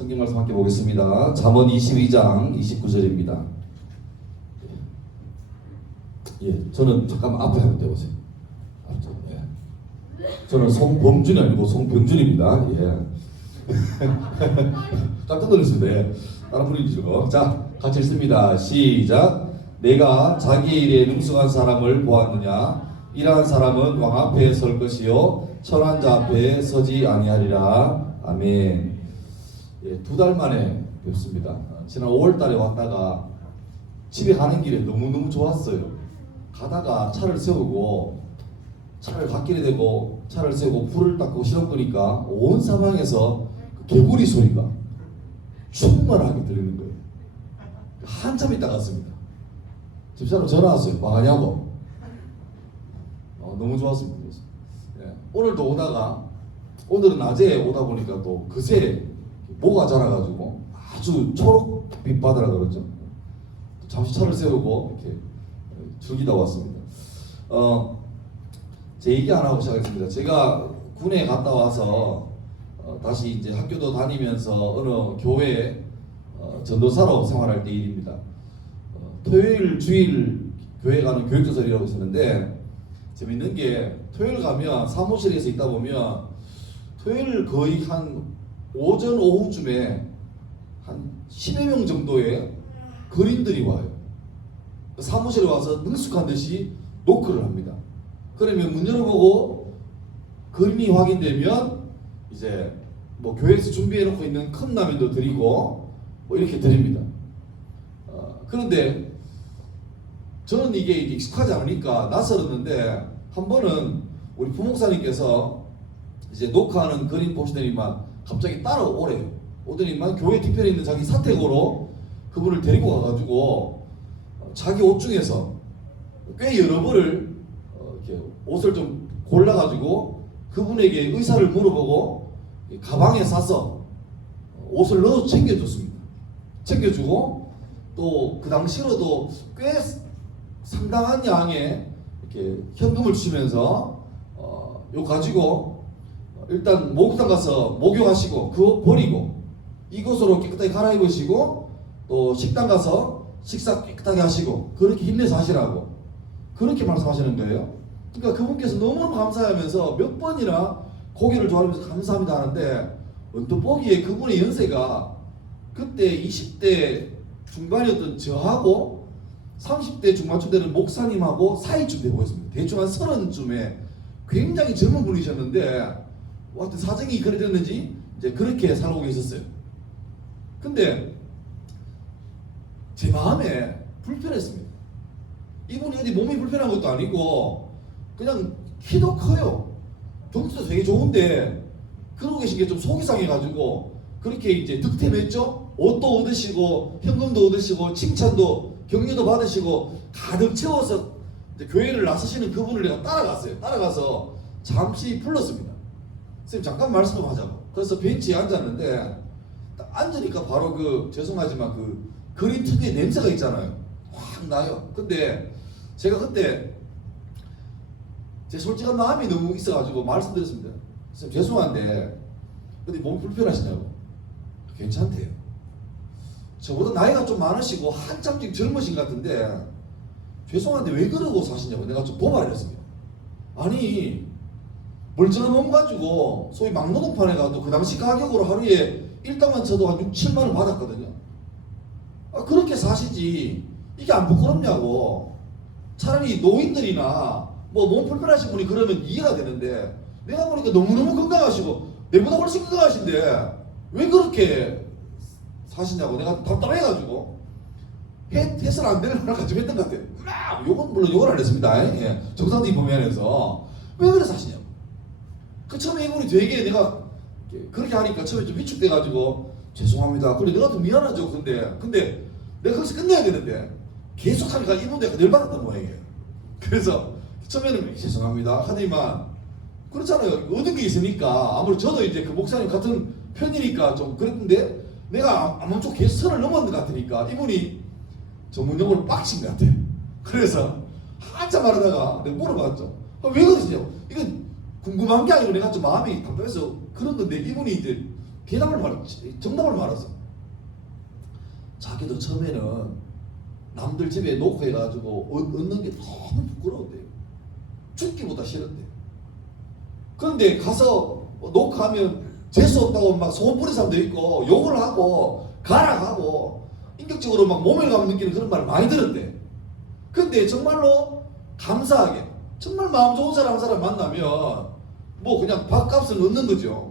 성경 말씀 함께 보겠습니다. 잠언 22장 29절입니다. 저는 잠깐만 앞에 한번 떼보세요. 저는 송범준이 아니고 송병준입니다. 깜짝 놀랐습니다. 다른 분이죠. 자, 같이 읽습니다. 시작. 내가 자기 일에 능숙한 사람을 보았느냐? 이러한 사람은 왕 앞에 설 것이요 천한 자 앞에 서지 아니하리라. 아멘. 2달 만에 뵙습니다. 지난 5월달에 왔다가 집에 가는 길에 너무너무 좋았어요. 가다가 차를 세우고 차를 갓길에 대고 차를 세우고 불을 닦고 시동 끄니까 온 사방에서 그 개구리 소리가 충만하게 들리는 거예요. 한참 있다 갔습니다. 집사람 전화 왔어요. 뭐 하냐고. 너무 좋았습니다. 오늘도 오다가 오늘은 낮에 오다 보니까 또 그새 모가 자라가지고 아주 초록빛 바다라 그러죠. 잠시 차를 세우고 이렇게 즐기다 왔습니다. 제 얘기 안 하고 시작했습니다. 제가 군에 갔다 와서 다시 이제 학교도 다니면서 어느 교회에 전도사로 생활할 때 일입니다. 토요일 주일 교회 가는 교육조설이라고 있었는데 재밌는 게 토요일 가면 사무실에서 있다 보면 토요일 거의 한 오전 오후쯤에 한 10여 명 정도의 그림들이 와요. 사무실에 와서 능숙한 듯이 노크를 합니다. 그러면 문 열어보고 그림이 확인되면 이제 뭐 교회에서 준비해 놓고 있는 컵라면도 드리고 뭐 이렇게 드립니다. 그런데 저는 이게 익숙하지 않으니까 낯설었는데 한 번은 우리 부목사님께서 이제 녹화하는 그림 보시더니만 갑자기 따라오래요. 오더니만 교회 뒤편에 있는 자기 사택으로 그분을 데리고 가가지고 자기 옷 중에서 꽤 여러 벌을 이렇게 옷을 좀 골라가지고 그분에게 의사를 물어보고 가방에 싸서 옷을 넣어 챙겨줬습니다. 챙겨주고 또 그 당시로도 꽤 상당한 양의 이렇게 현금을 주시면서 요 가지고 일단 목욕탕 가서 목욕하시고 그거 버리고 이곳으로 깨끗하게 갈아입으시고 또 식당 가서 식사 깨끗하게 하시고 그렇게 힘내서 하시라고 그렇게 말씀하시는 거예요. 그러니까 그분께서 너무너무 감사하면서 몇 번이나 고개를 조아리면서 감사합니다 하는데 언뜻 보기에 그분의 연세가 그때 20대 중반이었던 저하고 30대 중반쯤 되는 목사님하고 사이쯤 되고 있습니다. 대충 한 30쯤에 굉장히 젊은 분이셨는데 어떤 사정이 그래 됐는지 이제 그렇게 살고 계셨어요. 근데 제 마음에 불편했습니다. 이분이 어디 몸이 불편한 것도 아니고 그냥 키도 커요. 덩치도 되게 좋은데 그러고 계신 게 좀 속이 상해가지고 그렇게 이제 득템했죠. 옷도 얻으시고 현금도 얻으시고 칭찬도 격려도 받으시고 가득 채워서 이제 교회를 나서시는 그분을 내가 따라갔어요. 따라가서 잠시 불렀습니다. 선생님 잠깐 말씀 좀 하자고. 그래서 벤치에 앉았는데 딱 앉으니까 바로 그 죄송하지만 그 그림 특유의 냄새가 있잖아요. 확 나요. 근데 제가 그때 제 솔직한 마음이 너무 있어가지고 말씀드렸습니다. 선생님 죄송한데 어디 몸 불편하시냐고. 괜찮대요. 저보다 나이가 좀 많으시고 한참 지금 젊으신 것 같은데 죄송한데 왜 그러고 사시냐고 내가 좀 도발을 했습니다. 아니 멀쩡한 몸 가지고 소위 막노동판에 가도 그 당시 가격으로 하루에 일당만 쳐도 한 6, 7만 원 받았거든요. 그렇게 사시지 이게 안 부끄럽냐고. 차라리 노인들이나 뭐 몸 불편하신 분이 그러면 이해가 되는데 내가 보니까 너무너무 건강하시고 내보다 훨씬 건강하신데 왜 그렇게 사시냐고 내가 답답해가지고 해서는 안 되는 걸 가지고 했던 것 같아요. 요건 물론 욕을 안 했습니다. 정상적인 범위 안에서 왜 그래 사시냐고. 그 처음에 이분이 되게 내가 그렇게 하니까 처음에 좀 위축돼가지고 죄송합니다. 그래 내가 좀 미안하죠. 근데 내가 거기서 끝내야 되는데 계속 하니까 이분도 약간 열받았던 모양이에요. 그래서 처음에는 죄송합니다 하더니만 그렇잖아요. 얻은 게 있으니까 아무래도 저도 이제 그 목사님 같은 편이니까 좀 그랬는데 내가 아무쪼록 계속 선을 넘었는 것 같으니까 이분이 전문용어로 빡친 것 같아요. 그래서 한참 말하다가 내가 물어봤죠. 왜 그러시냐고. 이건 궁금한 게 아니고 내가 좀 마음이 답답해서 그런 건데 이분이 이제 정답을 말하죠. 자기도 처음에는 남들 집에 놓고 해가지고 얻는 게 너무 부끄러운데요. 죽기보다 싫은데. 그런데 가서 녹화하면 재수 없다고 막 소문 뿌리는 사람도 있고 욕을 하고 가락하고 인격적으로 막 몸을 가면 느끼는 그런 말을 많이 들었대. 근데 정말로 감사하게 정말 마음 좋은 사람 한 사람 만나면 뭐 그냥 밥값을 넣는 거죠.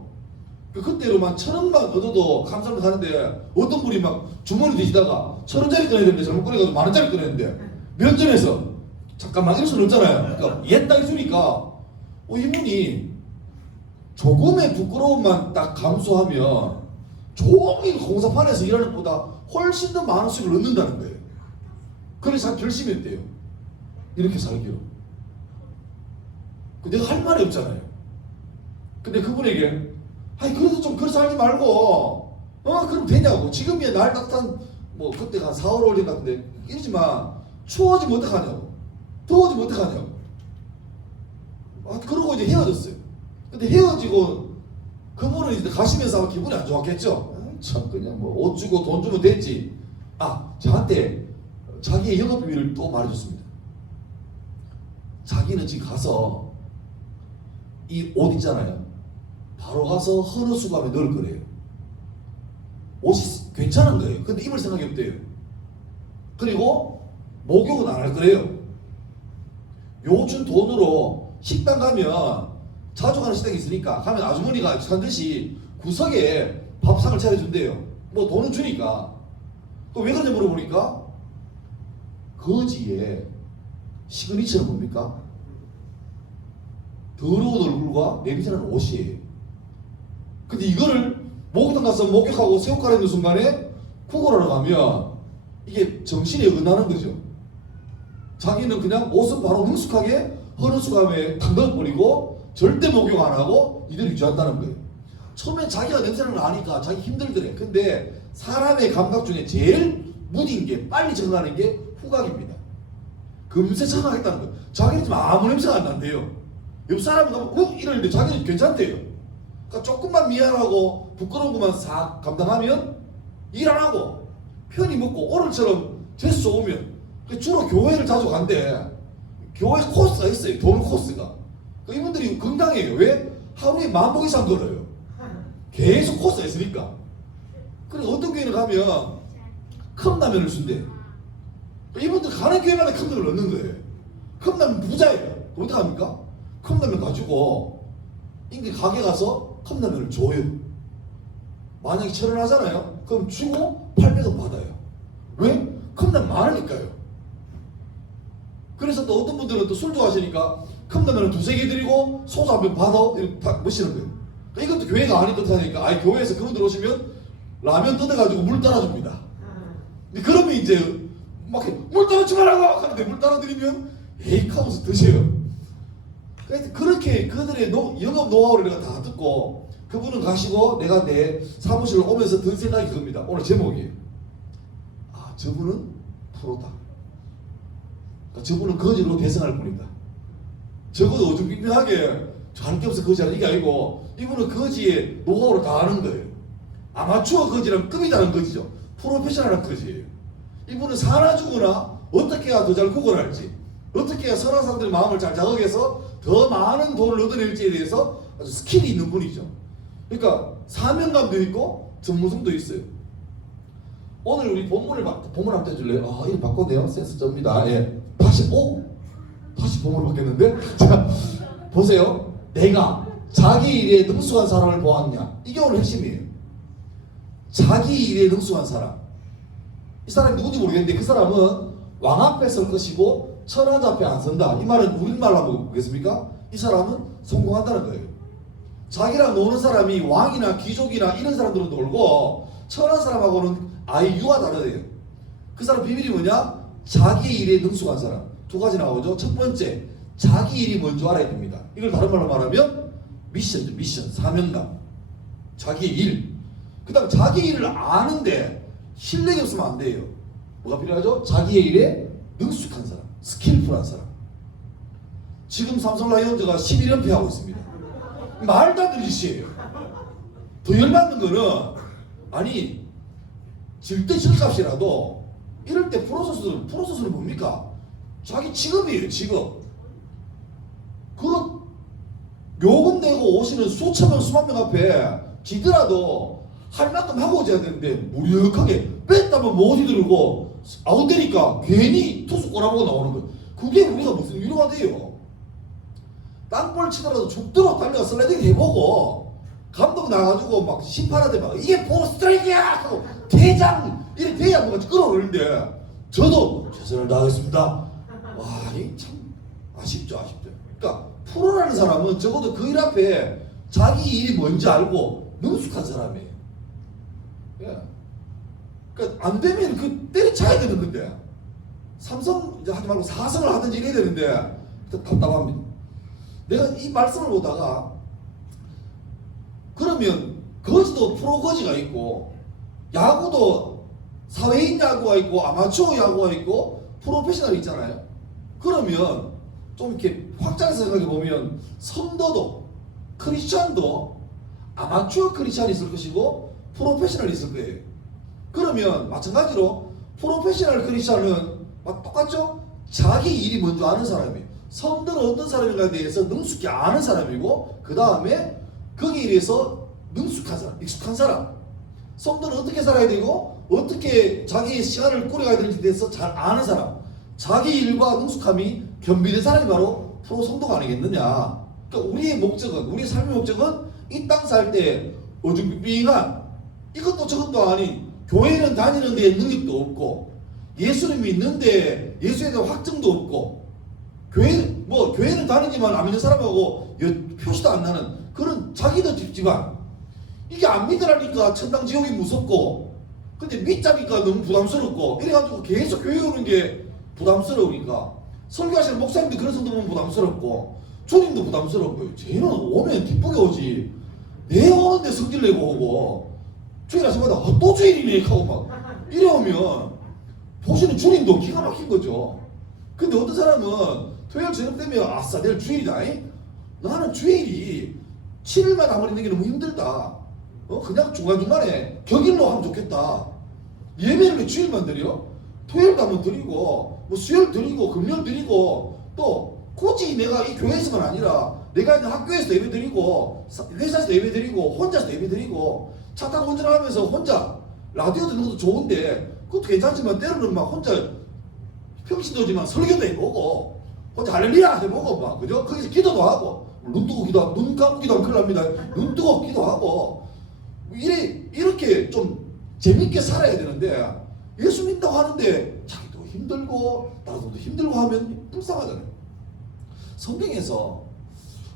그때로만 1,000원만 얻어도 감사를 하는데 어떤 분이 막 주머니 드시다가 1,000원짜리 꺼내야 되는데 잘못 꺼내가지고 10,000원짜리 꺼냈는데 면전에서 잠깐만 이럴 수는 없잖아요. 그러니까 옛땅 주니까 이분이 조금의 부끄러움만 딱 감수하면 종일 공사판에서 일하는 것보다 훨씬 더 많은 수익을 얻는다는 거예요. 그래서 결심했대요. 이렇게 살기로. 내가 할 말이 없잖아요. 근데 그분에게 아니 그래도 좀 그렇게 살지 말고 그럼 되냐고. 지금이야 날 따뜻한 뭐 그때가 한 4월 5일 같은데 이러지만 추워지면 어떡하냐고. 더워지면 어떡하냐고. 그러고 이제 헤어졌어요. 근데 헤어지고 그분은 이제 가시면서 아마 기분이 안 좋았겠죠. 참 그냥 뭐 옷 주고 돈 주면 됐지. 저한테 자기의 영업 비밀을 또 말해줬습니다. 자기는 지금 가서 이 옷 있잖아요. 바로 가서 헌어 수거함에 넣을 거래요. 옷이 괜찮은 거예요. 근데 입을 생각이 없대요. 그리고 목욕은 안 할 거래요. 요즘 돈으로 식당 가면 자주 가는 식당이 있으니까 가면 아주머니가 반드시 구석에 밥상을 차려준대요. 뭐 돈은 주니까. 왜 그러냐 물어보니까 거지의 시그니처는 뭡니까? 더러운 얼굴과 냄새나는 옷이에요. 근데 이거를 목욕탕 가서 목욕하고 새옷 갈아입는 순간에 구걸하러 가면 이게 정신이 어긋나는 거죠. 자기는 그냥 옷은 바로 능숙하게 헌옷수감에 탁 넣어버리고 절대 목욕 안 하고 이대로 유지한다는 거예요. 처음엔 자기가 냄새를 아니까 자기 힘들더래. 근데 사람의 감각 중에 제일 무딘 게 빨리 적응하는 게 후각입니다. 금세 적응하겠다는 거예요. 자기는 지금 아무 냄새가 안 난대요. 옆 사람이 가면 이러는데 자기는 괜찮대요. 그러니까 조금만 미안하고 부끄러운 것만 싹 감당하면 일 안 하고 편히 먹고 오늘처럼 재수 좋으면 주로 교회를 자주 간대. 교회 코스가 있어요. 돈 코스가. 이분들이 건강해요. 왜? 하루에 10,000보 이상 걸어요. 계속 코스가 있으니까. 그리고 어떤 교회를 가면 컵라면을 준대. 이분들 가는 교회마다 컵라면을 넣는 거예요. 컵라면 부자예요. 어떡합니까? 컵라면 가지고 인기 가게 가서 컵라면을 줘요. 만약에 1,000원 하잖아요. 그럼 주고 800원 받아요. 왜? 컵라면 많으니까요. 그래서 또 어떤 분들은 또 술 좋아하시니까 컵라면을 2-3개 드리고 소주 한 병 받아 이렇게 다 마시는 거예요. 그러니까 이것도 교회가 아닌 듯 하니까 교회에서 그분들 오시면 라면 뜯어가지고 물 따라줍니다. 근데 그러면 이제 막 물 따라주지 말라고 하는데 물 따라드리면 에이 하면서 드세요. 그렇게 그들의 영업 노하우를 내가 다 듣고 그분은 가시고 내가 내 사무실로 오면서 든 생각이 그겁니다. 오늘 제목이에요. 저분은 프로다. 그러니까 저분은 거지로 대성할 뿐이다. 적어도 어중빙빙하게 할 게 없어 거지라는 이게 아니고 이분은 거지의 노하우를 다 아는 거예요. 아마추어 거지랑 급이다는 거지죠. 프로페셔널한 거지예요. 이분은 사나 죽으나 어떻게 해야 더 잘 구걸할지, 어떻게 해야 선한 사람들의 마음을 잘 자극해서 더 많은 돈을 얻어낼지에 대해서 아주 스킬이 있는 분이죠. 그러니까 사명감도 있고 전문성도 있어요. 오늘 우리 본문 한번 떼줄래요? 이름 바꿨네요. 센스 쩝니다. 예. 다시 본문을 바뀌었는데? 자, 보세요. 내가 자기 일에 능숙한 사람을 보았냐? 이게 오늘 핵심이에요. 자기 일에 능숙한 사람. 이 사람이 누군지 모르겠는데 그 사람은 왕 앞에 설 것이고 천하자 앞에 안 선다. 이 말은 우리말로 한번 보겠습니까? 이 사람은 성공한다는 거예요. 자기랑 노는 사람이 왕이나 귀족이나 이런 사람들은 놀고 천한 사람하고는 아예 유가 다르대요. 그 사람 비밀이 뭐냐? 자기 일에 능숙한 사람. 2가지 나오죠. 첫 번째, 자기 일이 뭔 줄 알아야 됩니다. 이걸 다른 말로 말하면 미션이죠. 미션, 사명감. 자기의 일. 그 다음 자기 일을 아는데 실력이 없으면 안 돼요. 뭐가 필요하죠? 자기의 일에 능숙한 사람, 스킬풀한 사람. 지금 삼성 라이온즈가 11연패 하고 있습니다. 말도 안 되는 짓이에요. 더 열받는 거는 아니 절대 절값이라도 이럴 때 프로세스는 뭡니까? 자기 직업이에요, 직업. 그 요금 내고 오시는 수천 명 수만 명 앞에 지더라도 할 만큼 하고 오셔야 되는데 무력하게 뺐다면 못이 들고 아웃되니까 괜히 투수 꼬라보고 나오는 거. 그게 우리가 무슨 위로가 돼요? 땅볼 치더라도 죽도록 달려가 슬라이딩 해보고 감독 나가지고 막 심판한테 막 이게 스트라이크야 하고 대장 이렇게 돼야 뭐가 끌어오르는데 저도 최선을 다하겠습니다. 와, 이 참 아쉽죠. 그러니까 프로라는 사람은 적어도 그 일 앞에 자기 일이 뭔지 알고 능숙한 사람이에요. 예. 그러니까 안 되면 그 때려쳐야 되는 건데 삼성 이제 하지 말고 사성을 하든지 이래야 되는데 답답합니다. 내가 이 말씀을 보다가 그러면 거지도 프로 거지가 있고 야구도 사회인 야구가 있고 아마추어 야구가 있고 프로페셔널이 있잖아요. 그러면 좀 이렇게 확장해서 생각해 보면 성도도 크리스찬도 아마추어 크리스찬이 있을 것이고 프로페셔널이 있을 거예요. 그러면 마찬가지로 프로페셔널 크리스찬은 똑같죠? 자기 일이 뭔지 아는 사람이에요. 성도는 어떤 사람인가에 대해서 능숙히 아는 사람이고 그 다음에 거기에 대해서 능숙한 사람, 익숙한 사람. 성도는 어떻게 살아야 되고 어떻게 자기의 시간을 꾸려가야 되는지에 대해서 잘 아는 사람. 자기 일과 능숙함이 겸비된 사람이 바로 프로 성도가 아니겠느냐. 그러니까 우리의 목적은, 우리의 삶의 목적은 이 땅 살 때 어중빙빙한 이것도 저것도 아닌 교회는 다니는 데 능력도 없고 예수를 믿는데 예수에 대한 확증도 없고 교회는 다니지만 안 믿는 사람하고 표시도 안 나는 그런 자기도 찝찝한 이게 안 믿으라니까 천당 지옥이 무섭고 근데 믿자니까 너무 부담스럽고 이래가지고 계속 교회 오는 게 부담스러우니까 설교하시는 목사님도 그런 성도 보면 부담스럽고 주님도 부담스럽고요. 쟤는 오면 기쁘게 오지 내 오는데 성질 내고 오고 주일 하시마다 또 주일이네 하고 막 이래 오면 보시는 주님도 기가 막힌 거죠. 근데 어떤 사람은 토요일 저녁 되면 아싸 내일 주일이다. 나는 주일이 7일마다 한 번 있는 게 너무 힘들다. 그냥 중간중간에 격일로 하면 좋겠다. 예배를 왜 주일만 드려? 토요일도 한번 드리고 뭐 수요일 드리고 금요일 드리고 또 굳이 내가 이 교회에서만 아니라 내가 있는 학교에서 예배 드리고 회사에서 예배 드리고 혼자서 예배 드리고 차 타고 운전하면서 혼자 라디오 듣는 것도 좋은데 그것도 괜찮지만 때로는 막 혼자 평신도지만 설교도 해보고 혼자 할렐루야 해보고 막 그죠? 거기서 기도도 하고 눈 뜨고 기도하고 눈 감고 기도하면 큰일 납니다. 눈 뜨고 기도하고 이렇게 좀 재밌게 살아야 되는데 예수 믿는다고 하는데 자기도 힘들고 다른 사람도 힘들고 하면 불쌍하잖아요.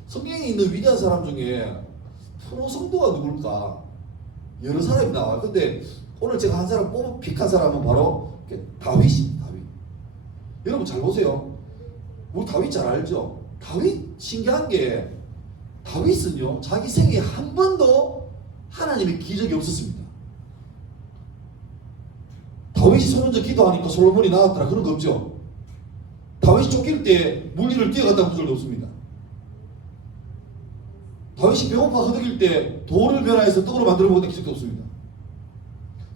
성경에 있는 위대한 사람 중에 프로 성도가 누굴까? 여러 사람이 나와요. 근데 오늘 제가 한 사람 픽한 사람은 바로 다윗입니다. 다윗. 여러분 잘 보세요. 우리 다윗 잘 알죠? 다윗 신기한 게 다윗은요 자기 생애에 한 번도 하나님의 기적이 없었습니다. 다윗이 손 얹어 기도하니까 솔로몬이 나왔더라 그런 거 없죠. 다윗이 쫓길 때 물리를 뛰어갔다는 구절도 없습니다. 다윗이 배고파 허덕일 때 돌을 변화해서 떡으로 만들어 먹었다는 기적도 없습니다.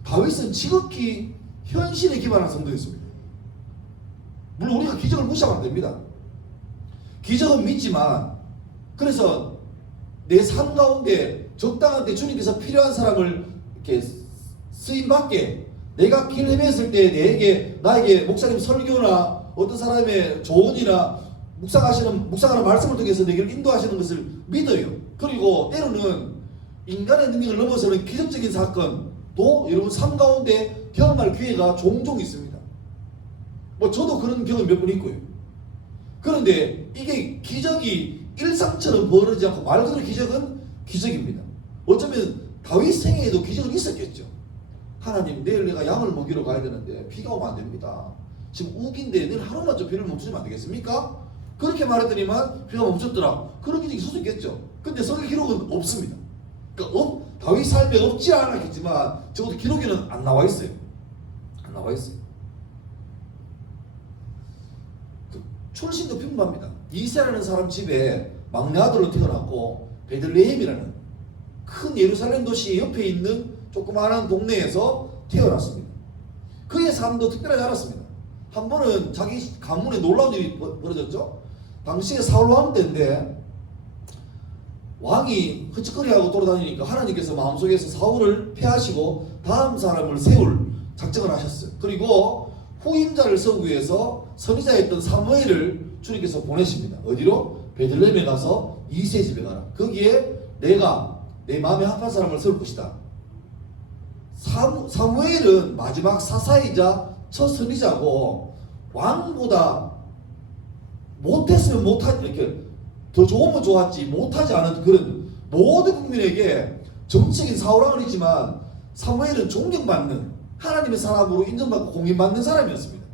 다윗은 지극히 현실에 기반한 성도였습니다. 물론 우리가 기적을 무시하면 안 됩니다. 기적은 믿지만 그래서 내 삶 가운데 적당한 때 주님께서 필요한 사람을 이렇게 쓰임받게 내가 길 헤맸을 때 나에게 목사님 설교나 어떤 사람의 조언이나 묵상하는 말씀을 통해서 내게를 인도하시는 것을 믿어요. 그리고 때로는 인간의 능력을 넘어서는 기적적인 사건도 여러분 삶 가운데 경험할 기회가 종종 있습니다. 뭐 저도 그런 경험 몇 번 있고요. 그런데 이게 기적이 일상처럼 벌어지지 않고 말 그대로 기적은 기적입니다. 어쩌면 다윗 생애에도 기적은 있었겠죠. 하나님 내일 내가 양을 먹이러 가야 되는데 비가 오면 안 됩니다. 지금 우기인데 내일 하루만 좀 비를 멈추면 안 되겠습니까? 그렇게 말했더니만 비가 멈췄더라. 그런 기적이 있을 수 있겠죠. 근데 성경 기록은 없습니다. 그러니까 다윗 삶에 없지 않았겠지만 적어도 기록에는 안 나와 있어요. 안 나와 있어요. 출신도 평범합니다. 이세라는 사람 집에 막내 아들로 태어났고 베들레헴이라는 큰 예루살렘 도시 옆에 있는 조그마한 동네에서 태어났습니다. 그의 삶도 특별하지 않았습니다. 한 번은 자기 가문에 놀라운 일이 벌어졌죠. 당시에 사울 왕 때인데 왕이 흐척거리하고 돌아다니니까 하나님께서 마음속에서 사울을 패하시고 다음 사람을 세울 작정을 하셨어요. 그리고 후임자를 세우기 위해서 선지자였던 사무엘을 주님께서 보내십니다. 어디로? 베들레헴에 가서 이새의 집에 가라. 거기에 내가 내 마음에 합한 사람을 세울 것이다. 사무엘은 마지막 사사이자 첫 선지자고 왕보다 못했으면 못하지, 이렇게 더 좋으면 좋았지 못하지 않은 그런 모든 국민에게 정치적인 사울왕은 있지만 사무엘은 존경받는 하나님의 사람으로 인정받고 공인받는 사람이었습니다.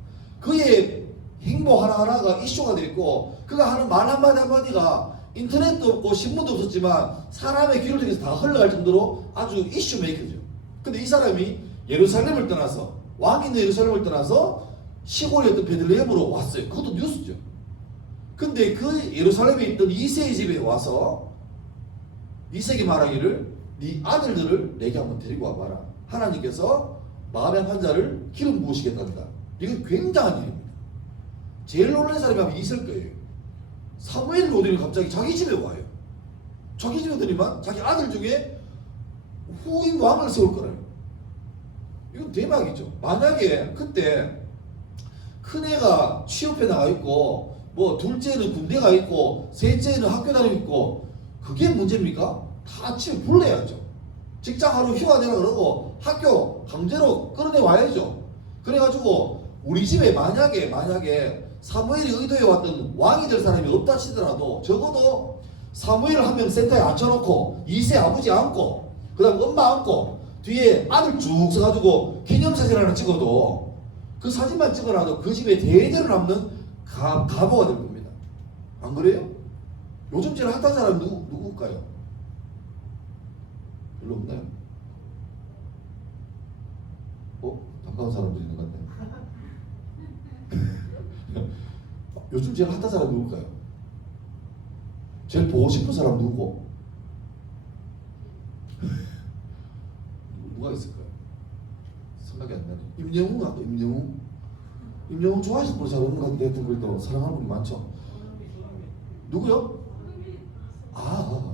그의 행보 하나하나가 이슈가 됐고 그가 하는 말 한마디 한마디가 인터넷도 없고 신문도 없었지만 사람의 귀를 통해서 다 흘러갈 정도로 아주 이슈 메이커죠. 근데 이 사람이 예루살렘을 떠나서 왕이 있는 예루살렘을 떠나서 시골이었던 베들레헴으로 왔어요. 그것도 뉴스죠. 근데 그 예루살렘에 있던 이새의 집에 와서 이새에게 말하기를 네 아들들을 내게 한번 데리고 와봐라. 하나님께서 마음에 한 자를 기름 부으시겠단다. 이건 굉장한 일입니다. 제일 놀라는 사람이 아마 있을 거예요. 사무엘이 오더니 갑자기 자기 집에 와요. 자기 집에 오더니만 자기 아들 중에 후임 왕을 세울 거라요. 이건 대박이죠. 만약에 그때 큰애가 취업해 나가 있고 뭐 둘째는 군대가 있고 셋째는 학교 다니고 있고 그게 문제입니까? 다 집에 불러야죠. 직장 하루 휴가 내라 그러고 학교 강제로 끌어내 와야죠. 그래가지고 우리 집에 만약에 사무엘이 의도해 왔던 왕이 될 사람이 없다 치더라도 적어도 사무엘 한 명 센터에 앉혀놓고 이세 아버지 앉고 그 다음 엄마 앉고 뒤에 아들 쭉 서가지고 기념사진 하나 찍어도 그 사진만 찍어놔도 그 집에 대대로 남는 가보가 될 겁니다. 안 그래요? 요즘 제일 핫한 사람 누굴까요? 별로 없나요? 반가운 사람도 있는 것 같네. 요즘 제일 핫한 사람 누굴까요? 제일 보고 싶은 사람 누구고? 누가 있을까요? 생각이 안 나네. 임영웅 같다. 임영웅 좋아하시는 분이 잘 없는 것 같은데 댓글도 사랑하는 분이 많죠. 누구요?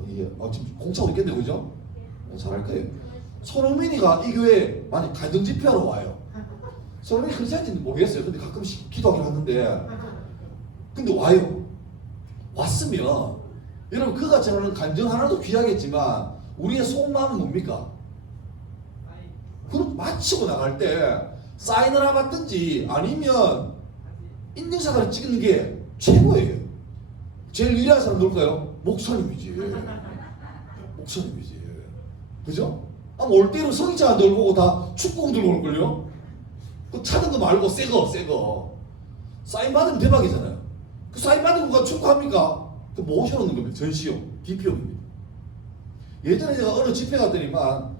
예. 지금 공차고 있겠네, 그죠? 잘할 거예요. 손흥민이가 이 교회에 만약 갈등 집회하러 와요. 손흥민이 크리스찬인지는 모르겠어요. 근데 가끔씩 기도하긴 하는데 근데 와요. 왔으면 여러분 그가 전하는 간증 하나도 귀하겠지만 우리의 속마음은 뭡니까? 그럼 마치고 나갈 때 사인을 하나 받든지 아니면 인증사진을 찍는 게 최고예요. 제일 유리한 사람 누굴까요? 목사님이지. 목사님이지. 그죠? 올 때는 성의차 안 들고 오고 다 축구공 들고 올걸요? 그 차는 거 말고 새 거. 사인 받으면 대박이잖아요. 그 사인 받은 거가 축구합니까? 그 모셔놓는 겁니다. 전시용, 기피용입니다. 예전에 제가 어느 집회 갔더니만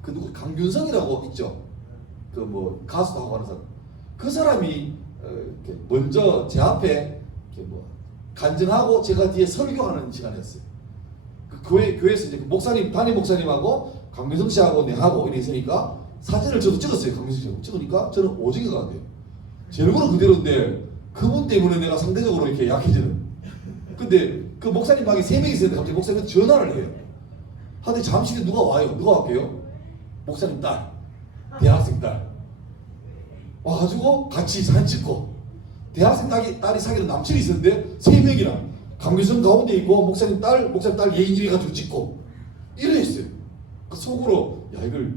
그 누구 강균성이라고 있죠. 그 뭐 가수도 하고 하는 사람. 그 사람이 이렇게 먼저 제 앞에 이렇게 뭐 간증하고 제가 뒤에 설교하는 시간이었어요. 그 교회에서 이제 그 목사님 담임 목사님하고 강균성 씨하고 내하고 이래 있으니까 사진을 저도 찍었어요. 강균성 씨하고 찍으니까 저는 오지게가 안 돼요. 제 얼굴은 그대로인데 그분 때문에 내가 상대적으로 이렇게 약해지는. 근데 그 목사님 방에 3명이 있었는데 갑자기 목사님한테 전화를 해요. 하는데 잠시 뒤에 누가 와요. 누가 왔게요? 목사님 딸, 대학생 딸 와가지고 같이 사진 찍고 대학생 딸이 사귀는 남친이 있었는데 3명이나 강규성 가운데 있고 목사님 딸 예인이 가지고 찍고 이래 있어요. 그 속으로 야 이걸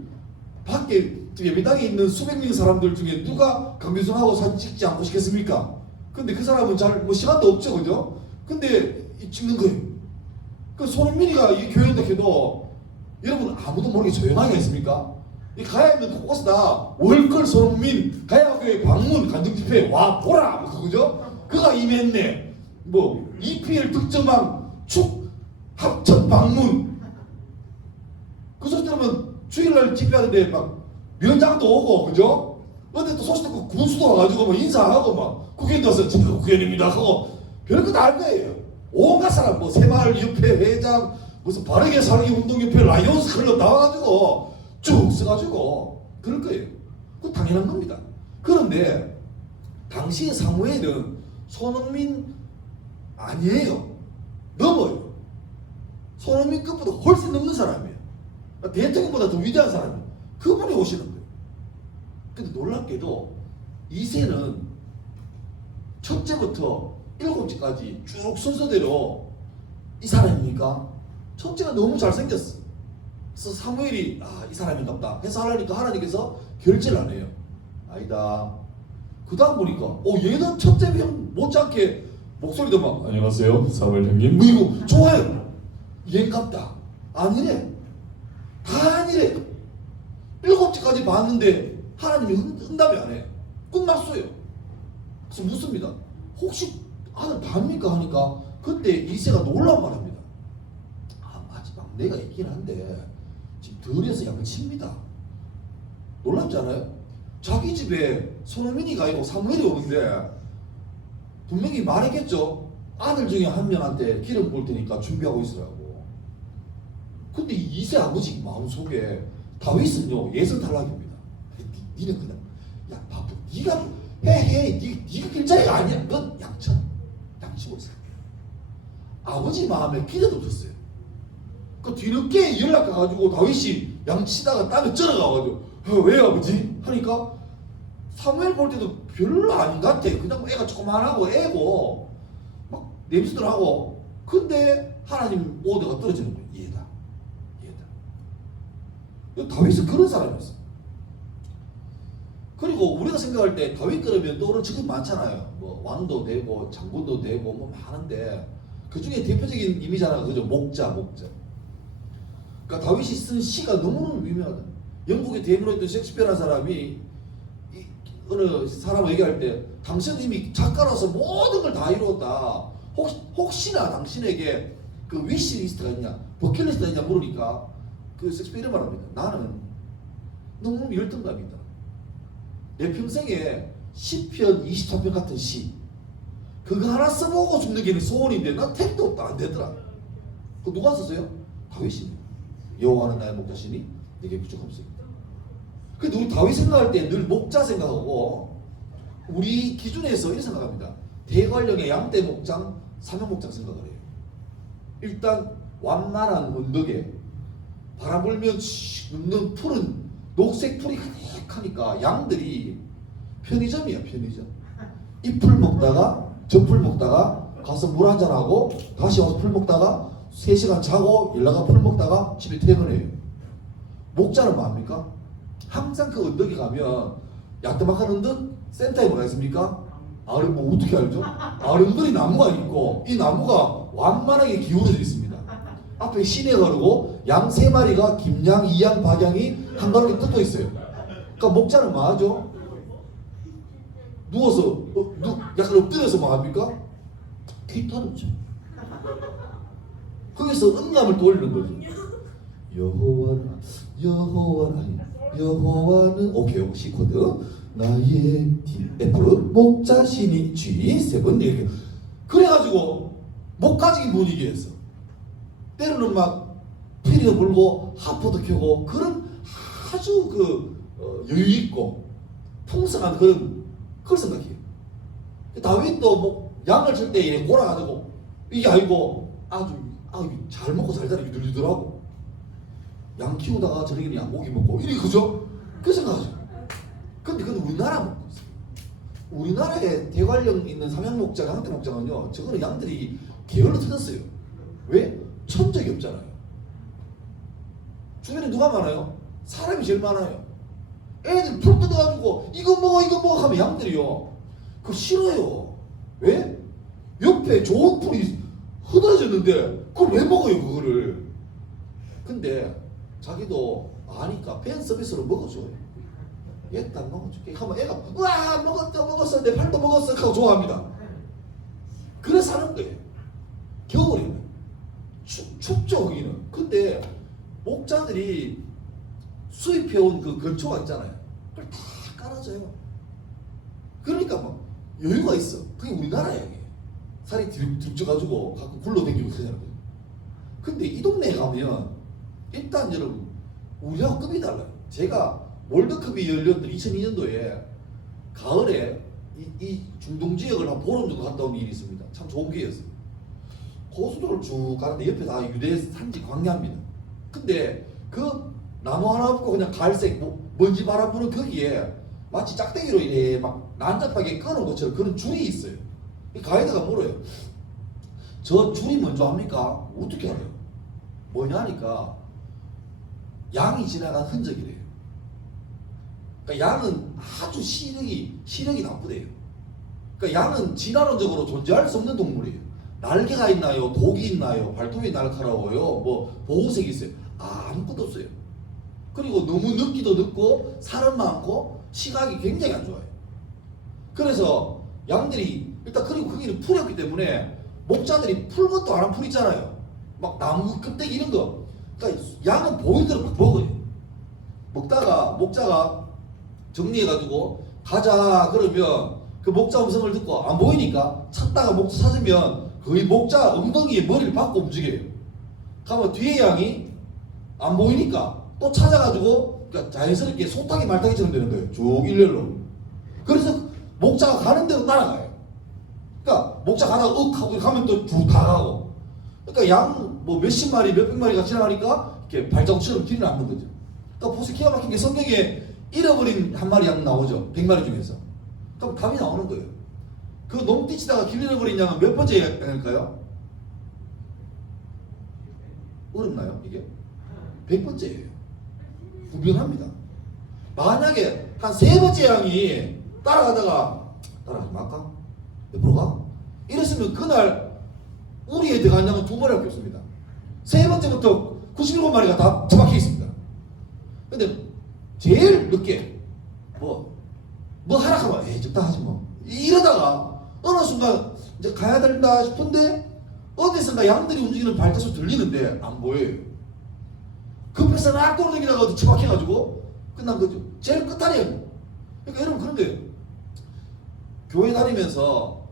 밖에 예배당에 있는 수백 명의 사람들 중에 누가 강규성하고 사진 찍지 않고 싶겠습니까? 근데 그 사람은 잘 뭐 시간도 없죠, 그죠? 근데 찍는 거예요. 그 손흥민이가 이 교회인데 해도 여러분 아무도 모르게 조용하게 했습니까? 이 가야 있는 곳곳에 다 월클 손흥민 가야교회 방문 간증 집회 와 보라 뭐 그거죠? 그가 임했네. 뭐 EPL 득점왕 축 합천 방문. 그 소리 들으면 주일날 집회하는데 막 위원장도 오고 그죠? 근데 또 소식 듣고 군수도 와가지고 뭐 인사하고 막 국회의원도 와서 국회의원입니다 하고 별거 다 할 거예요. 온갖 사람 뭐 새마을협회 회장 무슨 바르게 살기 운동협회 라이온스 클럽 나와가지고 쭉 써가지고 그럴 거예요. 그거 당연한 겁니다. 그런데 당시의 사무엘은 손흥민 아니에요. 넘어요. 손흥민 끝보다 훨씬 넘는 사람이에요. 대통령보다 더 위대한 사람이에요. 그분이 오시는 거예요. 근데 놀랍게도 이세는 첫째부터 일곱째까지 쭉 순서대로 이 사람입니까? 첫째가 너무 잘생겼어. 그래서 사무엘이 이 사람인가 보다 해서 하려니까 하나님께서 결제를 안 해요. 아니다. 그 다음 보니까 얘는 첫째 형 못지않게 목소리도 막 안녕하세요, 사무엘 형님. 뭐 이거 좋아요. 얘인갑다. 아니래. 다 아니래. 일곱째까지 봤는데 하나님이 응답이 안 해. 끝났어요. 그래서 묻습니다. 혹시 아들 답니까? 하니까 그때 이세가 놀라운 말합니다. 아직 막내가 있긴 한데 지금 덜해서 양치입니다. 놀랍지 않아요? 자기 집에 손흥민이가 아니고 사무엘이 오는데 분명히 말했겠죠. 아들 중에 한 명한테 기름 부을 테니까 준비하고 있으라고. 근데 이세 아버지 마음속에 다윗은요 예선 탈락입니다. 니는 그냥 야 바쁘 니가 해 니가 길자리가 아니야. 넌 양치고 있어. 아버지 마음에 기대도 없었어요. 그 뒤늦게 연락 가가지고 다윗이 양치다가 땀에 쩔어가가지고 왜 아버지? 하니까 사무엘 볼 때도 별로 아닌 것 같아. 그냥 애가 조그만하고 애고 막 냄새들 하고. 근데 하나님 오더가 떨어지는 거예요. 얘다. 다윗은 그런 사람이었어. 그리고 우리가 생각할 때 다윗 그러면 떠오르는 직업이 많잖아요. 뭐 왕도 되고 장군도 되고 뭐 많은데 그 중에 대표적인 이미지가 그죠. 목자. 그러니까 다윗이 쓴 시가 너무너무 유명하다. 영국의 대문호였던 셰익스피어라는 사람이 어느 사람을 얘기할 때 당신은 이미 작가로서 모든 걸 다 이루었다. 혹시나 당신에게 그 위시리스트가 있냐, 버킷리스트가 있냐 물으니까 그 셰익스피어 이런 말합니다. 나는 너무 열등감이 있다. 내 평생에 10편, 24편 같은 시 그거 하나 써보고 죽는 게 소원인데 난 택도 없다. 안 되더라. 그 누가 썼어요? 다윗이. 여호와는 나의 목자시니 내게 부족함없습니다. 근데 우리 다윗 생각할 때 늘 목자 생각하고 우리 기준에서 이렇게 생각합니다. 대관령의 양떼 목장, 사명 목장 생각을 해요. 일단 완만한 언덕에 바람 불면 눕는 풀은 녹색 풀이 가득하니까 양들이 편의점이야. 이 풀 먹다가 저 풀 먹다가 가서 물 한잔 하고 다시 와서 풀 먹다가 3시간 자고 일나가 풀 먹다가 집에 퇴근해요. 목자는 뭐합니까? 항상 그 언덕에 가면 야트막한 언덕 센터에 뭐가 있습니까? 뭐 어떻게 알죠? 아름드리 나무가 있고 이 나무가 완만하게 기울어져 있습니다. 앞에 시내가 흐르고 양 3마리가 김양, 이양, 박양이 한가롭게 뜯고 있어요. 그러니까 목자는 뭐 하죠? 누워서 약간 엎드려서 뭐 합니까? 귀타르죠. 거기서 음감을 떠올리는 거죠. 여호와는 오케이 C코드 나의 F 목자신이 G 7 이렇게 그래가지고 목가지기 분위기에서 때로는 막 피리도 불고 하프도 켜고 그런 아주 여유 있고 풍성한 그걸 생각해요. 다윗도 뭐 양을 칠 때 이렇게 골아가지고 이게 아니고 아주 잘 먹고 살잖아. 유들유들하고 양 키우다가 저녁에는 양고기 먹고 이렇게 그죠? 그 생각하죠. 근데 그건 우리나라 먹고 있어요. 우리나라에 대관령 있는 삼양목장, 양떼목장은요 저거는 양들이 게을러 터졌어요. 왜? 천적이 없잖아요. 주변에 누가 많아요? 사람이 제일 많아요. 애들 풀 뜯어가지고 이거 먹어 하면 양들이요 그거 싫어요. 왜? 옆에 좋은 풀이 흩어졌는데 그걸 왜 먹어요 그거를. 근데 자기도 아니까 팬 서비스로 먹어줘요. 얘도 안 먹어줄게 하면 애가 우와 먹었어 내 팔도 먹었어 하고 좋아합니다. 그래서 하는 거예요. 겨울에는 춥죠 거기는. 근데 목자들이 수입해온 그 건초가 있잖아요. 그걸 다 깔아줘요. 그러니까 막 여유가 있어. 그게 우리나라야 이게. 살이 들쪄가지고 가끔 굴러다니고 그러잖아요. 근데 이 동네에 가면 일단 여러분 우리하고 급이 달라요. 제가 월드컵이 열렸던 2002년도에 가을에 이 중동 지역을 한 보름 정도 갔다 온 일이 있습니다. 참 좋은 기회였어요. 고속도로를 쭉 가는데 옆에 다 유대 산지 광야입니다. 근데 그 나무 하나 없고 그냥 갈색 먼지 바람 부는 거기에 마치 짝대기로 이래 막 난잡하게 끄는 것처럼 그런 줄이 있어요. 이 가이드가 물어요. 저 줄이 뭔지 압니까? 어떻게 알아요? 뭐냐니까 양이 지나간 흔적이래요. 그러니까 양은 아주 시력이 나쁘대요. 그러니까 양은 진화론적으로 존재할 수 없는 동물이에요. 날개가 있나요? 독이 있나요? 발톱이 날카로워요? 뭐 보호색이 있어요? 아무것도 없어요. 그리고 너무 늙기도 늦고 살은 많고 시각이 굉장히 안 좋아요. 그래서 양들이 일단 그리고 거기는 풀이었기 때문에 목자들이 풀 것도 안 한 풀 있잖아요. 막 나무 껍데기 이런 거. 그러니까 양은 보이는 대로 막 먹어요. 먹다가 목자가 정리해가지고 가자 그러면 그 목자 음성을 듣고 안 보이니까 찾다가 목자 찾으면 거의 목자 엉덩이에 머리를 박고 움직여요. 가면 뒤에 양이 안 보이니까 또 찾아가지고 그러니까 자연스럽게 소타기 말타기처럼 되는 거예요. 쭉 일렬로. 그래서 목자가 가는 대로 따라가요. 그러니까 목자 가다가 하고 가면 또 쭉 다 가고. 그러니까 양 뭐 몇십 마리 몇백 마리가 지나가니까 이렇게 발자국처럼 길이 남는 거죠. 그러니까 보세요. 기가 막힌 게 성경에 잃어버린 한 마리 양 나오죠. 100마리 중에서. 그럼 답이 나오는 거예요. 그 농띠치다가 길 잃어버린 양은 몇 번째 양일까요? 어렵나요 이게? 100번째예요. 구별합니다. 만약에 한 3번째 양이 따라가지 말까? 옆으로 가? 이랬으면 그날 우리의 들어간 양은 2마리밖에 없습니다. 3번째부터 97마리가 다 처박혀 있습니다. 근데 제일 늦게 뭐 하라 하면 에이 적당하지 뭐 이러다가 어느 순간 이제 가야 된다 싶은데 어디선가 양들이 움직이는 발자국 들리는데 안 보여요. 급해서 막 돌아다니다가 어디 처박혀가지고 끝난 거죠. 제일 끝자리에. 그러니까 여러분 그런데 교회 다니면서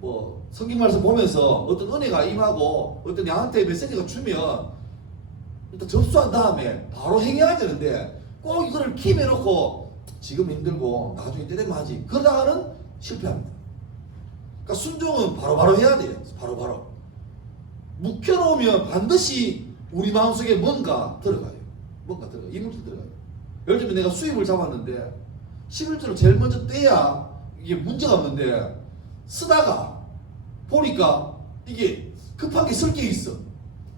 뭐 성경 말씀 보면서 어떤 은혜가 임하고 어떤 양한테 메시지가 주면 일단 접수한 다음에 바로 행해야 되는데 꼭 이거를 킵해놓고 지금 힘들고 나중에 때 되면 하지 그러다가는 실패합니다. 그러니까 순종은 바로바로 해야 돼요. 바로바로 묵혀놓으면 반드시 우리 마음속에 뭔가 들어가요. 이물질 들어가요. 예를 들면 내가 수입을 잡았는데 11조를 제일 먼저 떼야 이게 문제가 없는데 쓰다가 보니까 이게 급한 게 쓸 게 있어.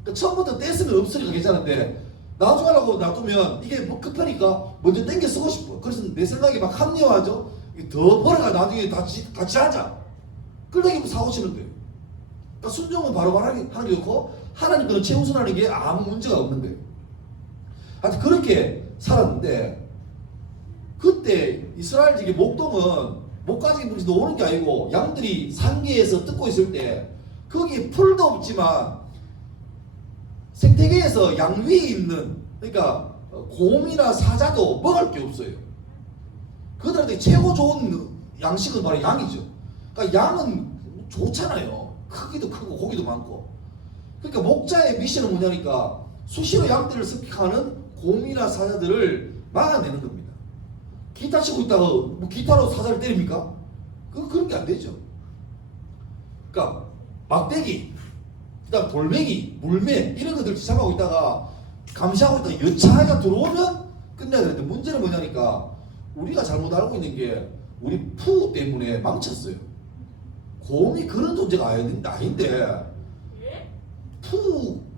그러니까 처음부터 뗐으면 없으니까 괜찮은데 나중에 하려고 놔두면 이게 뭐 급하니까 먼저 땡겨 쓰고 싶어. 그래서 내 생각이 막 합리화하죠. 더 벌어가 나중에 같이 하자. 그러다 사고 치는 거예요. 그러니까 순종은 바로바로 하는 게 좋고 하나님 거는 최우선하는 게 아무 문제가 없는 거예요. 하여튼 그렇게 살았는데 그때 이스라엘 지기 목동은 목가지기 문제도 오는 게 아니고 양들이 산계에서 뜯고 있을 때 거기에 풀도 없지만 생태계에서 양 위에 있는 그러니까 곰이나 사자도 먹을 게 없어요. 그들한테 최고 좋은 양식은 바로 양이죠. 그러니까 양은 좋잖아요. 크기도 크고 고기도 많고. 그러니까 목자의 미션은 뭐냐니까 수시로 양들을 습격하는 곰이나 사자들을 막아내는 겁니다. 기타 치고 있다가 뭐 기타로 사자를 때립니까? 그런 게 안 되죠. 그러니까 막대기, 그다음 돌멩이, 물매 이런 것들 지참하고 있다가 감시하고 있다가 여차하게 들어오면 끝내야 되는데 문제는 뭐냐니까 우리가 잘못 알고 있는 게 우리 푸 때문에 망쳤어요. 곰이 그런 존재가 아닌데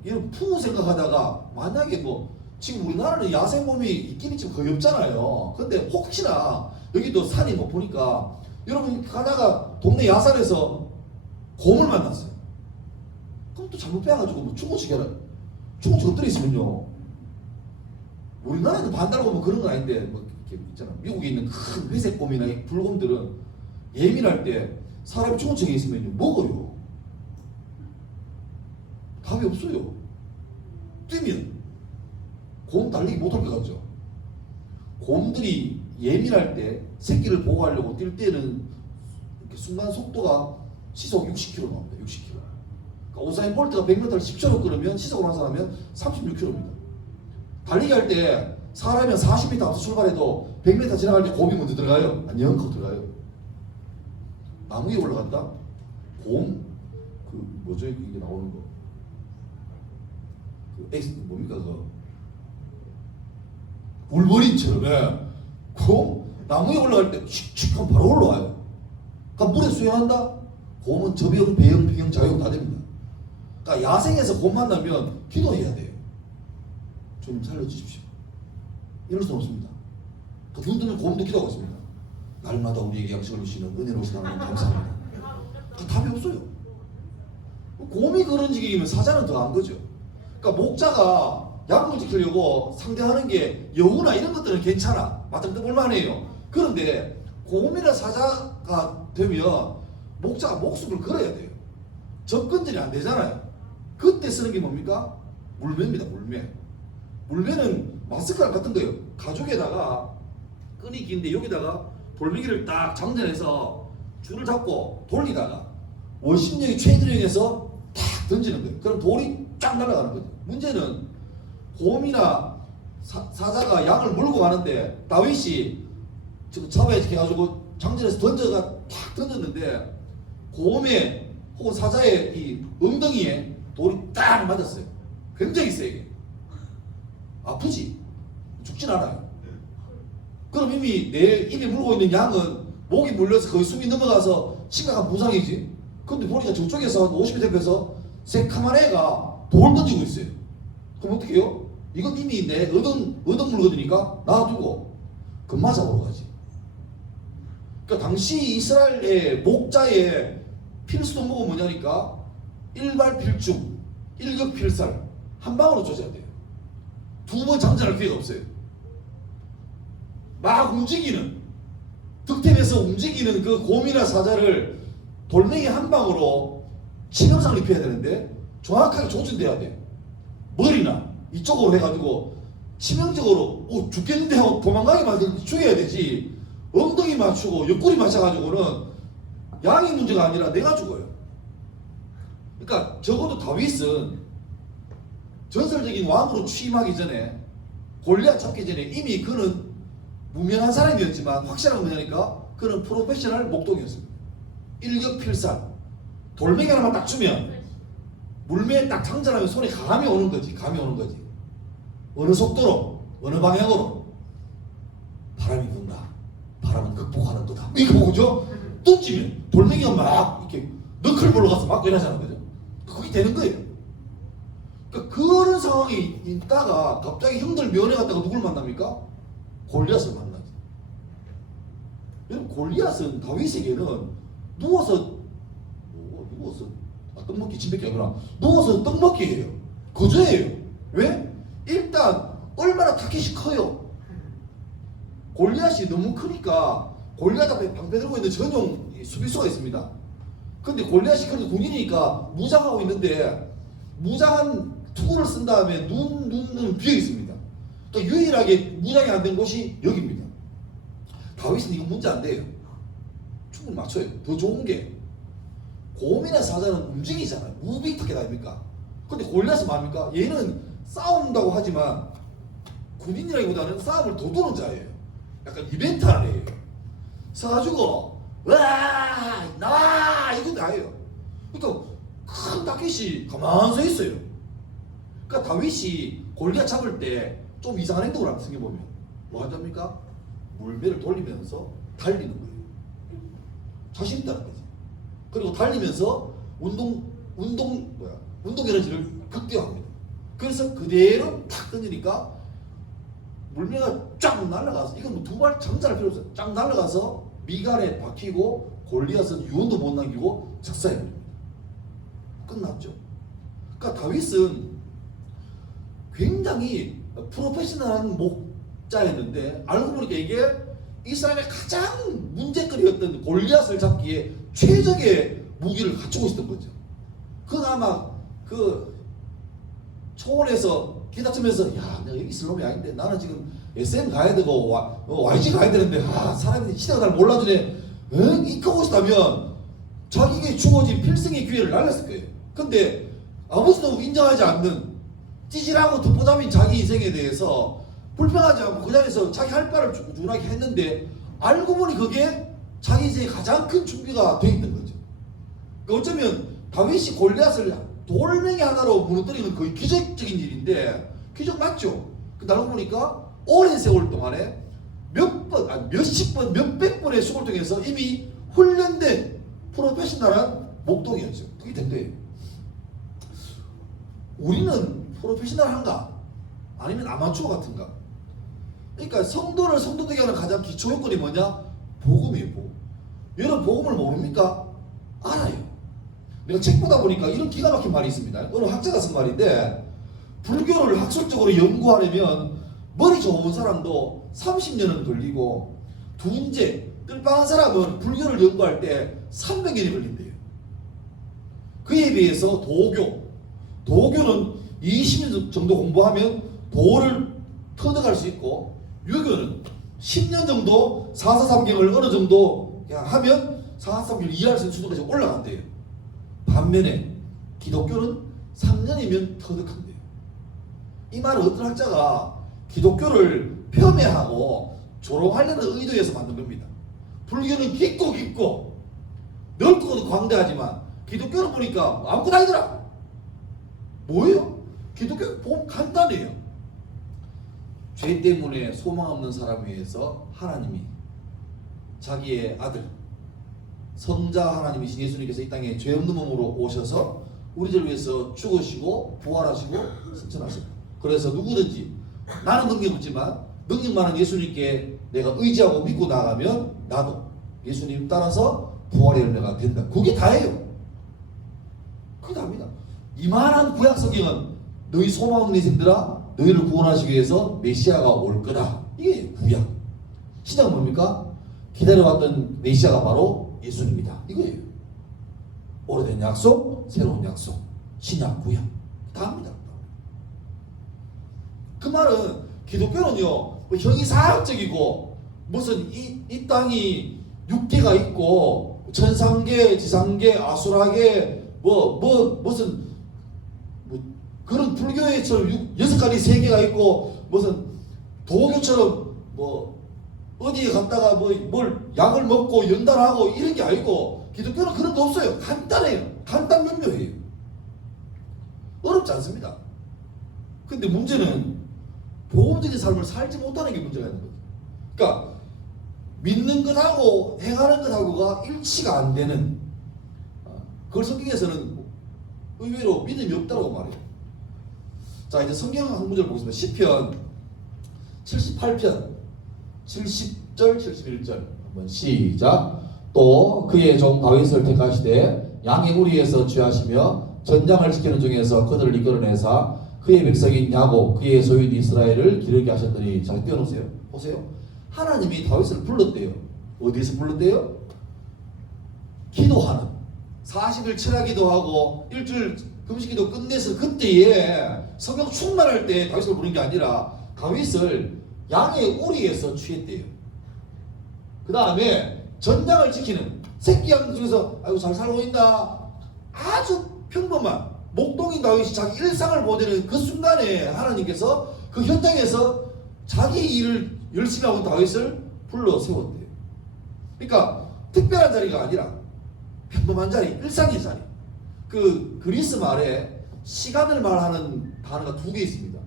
이런 푸 생각하다가 만약에 뭐 지금 우리나라는 야생곰이 있긴 있지만 거의 없잖아요. 근데 혹시나 여기도 산이 높으니까 여러분 가다가 동네 야산에서 곰을 만났어요. 그럼 또 잘못 빼가지고 뭐 중고치기 엎드려 있으면요. 우리나라는 반달곰 뭐 그런 건 아닌데 뭐 이렇게 있잖아. 미국에 있는 큰 회색 곰이나 불곰들은 예민할 때 사람이 중고치기에 있으면 먹어요. 답이 없어요. 뛰면 곰 달리기 못할 것 같죠? 곰들이 예민할 때 새끼를 보호하려고 뛸 때는 이렇게 순간 속도가 시속 60km 나옵니다. 60km. 우사인 볼트가 100m를 10초로 끌으면 시속으로 환산하면 36km입니다. 달리기 할 때 사람이 40m 앞서 출발해도 100m 지나갈 때 곰이 먼저 들어가요? 아니요, 거 들어가요. 나무 위에 올라간다? 곰? 그 뭐죠? 이게 나오는 거. 그 X 뭡니까 그 울버린처럼 곰? 나무 위에 올라갈 때 칙칙 하면 바로 올라와요. 그러니까 물에 수영한다? 곰은 저비용, 배영, 비용, 자용 다 됩니다. 그러니까 야생에서 곰 만나면 기도해야 돼요. 좀 살려주십시오. 이럴 수 없습니다. 눈 뜨면 곰도 기도하고 있습니다. 날마다 우리에게 양식을 주시는 은혜로우신 하나님 감사합니다. 답이 없어요. 곰이 그런 지경이면 사자는 더 안 거죠. 그러니까 목자가 약물 지키려고 상대하는 게 여우나 이런 것들은 괜찮아. 맞짱 볼만해요. 그런데 곰이나 사자가 되면 목자가 목숨을 걸어야 돼요. 접근전이 안 되잖아요. 그때 쓰는 게 뭡니까? 물매입니다. 물매. 물매는 마스크랑 같은 거예요. 가죽에다가 끈이 긴데 여기다가 돌멩이를 딱 장전해서 줄을 잡고 돌리다가 원심력이 최대력에서 탁 던지는 거예요. 그럼 돌이 쫙 날아가는 거죠. 문제는 곰이나 사자가 양을 물고 가는데 다윗이 지금 잡아야 해가지고 장전해서 던져가 탁 던졌는데 곰의 혹은 사자의 이 엉덩이에 돌이 딱 맞았어요. 굉장히 세게. 아프지? 죽진 않아요. 그럼 이미 내 입에 물고 있는 양은 목이 물려서 거의 숨이 넘어가서 심각한 부상이지. 근데 보니까 저쪽에서 50m 옆에서 새카만 애가 돌 던지고 있어요. 그럼 어떻게 해요? 이건 이미 내 얻은 물거드니까 놔두고 금마 잡으러 가지. 그러니까 당시 이스라엘의 목자의 필수동목은 뭐냐니까 일발필중, 일격필살 한 방으로 조져야 돼요. 두 번 장전할 기회가 없어요. 막 움직이는 득템해서 움직이는 그 곰이나 사자를 돌멩이 한 방으로 치명상을 입혀야 되는데 정확하게 조준돼야 돼. 머리나 이쪽으로 해가지고 치명적으로 죽겠는데 하고 도망가게 만들고 죽여야 되지. 엉덩이 맞추고 옆구리 맞춰가지고는 양이 문제가 아니라 내가 죽어요. 그러니까 적어도 다윗은 전설적인 왕으로 취임하기 전에 골리앗 잡기 전에 이미 그는 무명한 사람이었지만 확실한 건 뭐냐니까 그는 프로페셔널 목동이었습니다. 일격필살 돌멩이 하나만 딱 주면 물매에 딱 장전하면 손에 감이 오는 거지. 감이 오는 거지. 어느 속도로 어느 방향으로 바람이 분다. 바람은 극복하는 거다. 이거 뭐죠? 던지면 돌멩이가 막 이렇게 너클볼로 가서 막 일하자는 거죠. 그게 되는 거예요. 그러니까 그런 상황이 있다가 갑자기 형들 면회 갔다가 누굴 만납니까? 골리앗을 만나지. 여러분 골리앗은 다윗에게는 누워서 떡 먹기 침 뱉기 아니라 누워서 떡 먹기예요. 거저예요. 왜? 일단 얼마나 타켓이 커요. 골리앗이 너무 크니까 골리앗 앞에 방패 들고 있는 전용 수비수가 있습니다. 근데 골리앗이 그래도 군인이니까 무장하고 있는데 무장한 투구를 쓴 다음에 눈은 비어 있습니다. 또 유일하게 무장이 안 된 곳이 여기입니다. 다윗은 이거 문제 안 돼요. 충분히 맞춰요. 더 좋은 게 곰이나 사자는 움직이잖아요. 무빙 타켓 아닙니까? 근데 골리앗은 뭡니까? 얘는 싸운다고 하지만 군인이라기보다는 싸움을 도두는 자예요. 약간 이벤트 하는 애예요. 서가지고 와 나와 이건 다예요. 그러니까 큰 타켓이 가만히 서 있어요. 그러니까 다윗이 골리앗 잡을 때 좀 이상한 행동을 하면 생겨보면 뭐 한답니까? 물매를 돌리면서 달리는 거예요. 자신 있다는 거지. 그리고 달리면서 운동 에너지를 극대화합니다. 그래서 그대로 탁 던지니까 물매가 쫙 날아가서 이건 뭐 두 발 장전할 필요 없어요. 쫙 날아가서 미간에 박히고 골리앗은 유언도 못 남기고 작사해버립니다. 끝났죠. 그러니까 다윗은 굉장히 프로페셔널한 목자였는데 알고 보니까 이게 이스라엘의 가장 문제거리였던 골리앗을 잡기에 최적의 무기를 갖추고 있었던 거죠. 그건 아마 그 초원에서 기타 치면서 야 내가 여기 있을 놈이 아닌데 나는 지금 SM 가야 되고 YG 가야 되는데 사람이 시대가 날 몰라주네 이끌고 있다면 자기에게 주어진 필승의 기회를 날렸을 거예요. 근데 아버지도 인정하지 않는 찌질하고 듣보잡인 자기 인생에 대해서 불평하지 않고 그 자리에서 자기 할 바를 꾸준하게 했는데 알고 보니 그게 자기 인생의 가장 큰 준비가 돼 있는 거죠. 그러니까 어쩌면 다윗이 골리앗을 돌멩이 하나로 무너뜨리는 거의 기적적인 일인데 기적 맞죠? 알고 보니까 오랜 세월 동안에 몇십 번, 몇백 번의 수고를 통해서 이미 훈련된 프로페셔널한 목동이었죠. 그게 된 거예요. 우리는 프로페셔널한가? 아니면 아마추어 같은가? 그러니까 성도를 성도되게 하는 가장 기초 요건이 뭐냐? 복음이에요. 복음. 여러분 복음을 모릅니까? 알아요. 내가 책 보다 보니까 이런 기가 막힌 말이 있습니다. 어느 학자가 쓴 말인데 불교를 학술적으로 연구하려면 머리 좋은 사람도 30년은 걸리고 둔재, 뜰빵한 사람은 불교를 연구할 때 300년이 걸린대요. 그에 비해서 도교는 20년 정도 공부하면 도를 터득할 수 있고 유교는 10년 정도 사사삼경을 어느 정도 하면 사사삼경을 이해할 수 있는 수준까지 올라간대요. 반면에 기독교는 3년이면 터득한대요. 이 말은 어떤 학자가 기독교를 폄훼하고 조롱하려는 의도에서 만든 겁니다. 불교는 깊고 넓고 광대하지만 기독교는 보니까 아무것도 아니더라. 뭐예요? 기독교 보면 간단해요. 죄 때문에 소망 없는 사람 위해서 하나님이 자기의 아들 성자 하나님이신 예수님께서 이 땅에 죄 없는 몸으로 오셔서 우리를 위해서 죽으시고 부활하시고 승천하셨다. 그래서 누구든지 나는 능력 없지만 능력 많은 예수님께 내가 의지하고 믿고 나가면 나도 예수님 따라서 부활의 열매가 된다. 그게 다예요. 그게 다입니다. 이만한 구약 성경은 너희 소망 없는 인생들아 너희를 구원하시기 위해서 메시아가 올 거다. 이게 구약. 신약은 뭡니까? 기다려왔던 메시아가 바로 예수님이다. 이거예요. 오래된 약속, 새로운 약속, 신약, 구약 다 합니다. 그 말은 기독교는요 형이사학적이고 무슨 이 땅이 육계가 있고 천상계, 지상계, 아수라계 무슨 그런 불교에처럼 6가지 세계가 있고 무슨 도교처럼 어디에 갔다가 뭘 약을 먹고 연달하고 이런 게 아니고 기독교는 그런 거 없어요. 간단해요. 간단명료해요. 어렵지 않습니다. 근데 문제는 복음적인 삶을 살지 못하는 게 문제가 있는 거죠. 그러니까 믿는 것하고 행하는 것하고가 일치가 안 되는 그걸 성경에서는 의외로 믿음이 없다고 말해요. 자 이제 성경 한 문제를 보겠습니다. 시편 78편 70절 71절 한번 시작. 또 그의 종 다윗을 택하시되 양의 우리에서 취하시며 전장을 지키는 중에서 그들을 이끌어내사 그의 백성인 야곱 그의 소유인 이스라엘을 기르게 하셨더니. 잘 띄워놓으세요. 보세요. 하나님이 다윗을 불렀대요. 어디에서 불렀대요? 기도하는 40일 철야기도 하고 일주일 금식기도 끝내서 그때에 성령 충만할 때 다윗을 부른 게 아니라 다윗을 양의 우리에서 취했대요. 그 다음에 전장을 지키는 새끼 양 중에서 아이고 잘 살고 있나 아주 평범한 목동인 다윗이 자기 일상을 보내는 그 순간에 하나님께서 그 현장에서 자기 일을 열심히 하고 다윗을 불러 세웠대요. 그러니까 특별한 자리가 아니라 평범한 자리, 일상의 자리. 그 그리스 말에 시간을 말하는 단어가 2개 있습니다.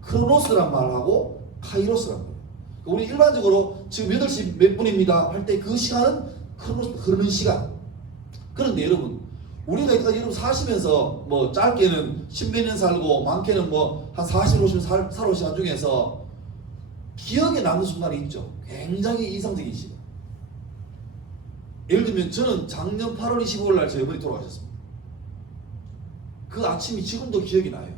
크로노스란 말하고 카이로스란 말. 우리 일반적으로 지금 8시 몇 분입니다 할 때 그 시간은 크로노스, 흐르는 시간. 그런데 여러분 우리가 여기까지 여러분 사시면서 뭐 짧게는 10몇 년 살고 많게는 뭐 한 40, 50년 살아온 시간 중에서 기억에 남는 순간이 있죠. 굉장히 인상적인 시간. 예를 들면 저는 작년 8월 25일 날 저희 어머니 돌아가셨습니다. 그 아침이 지금도 기억이 나요.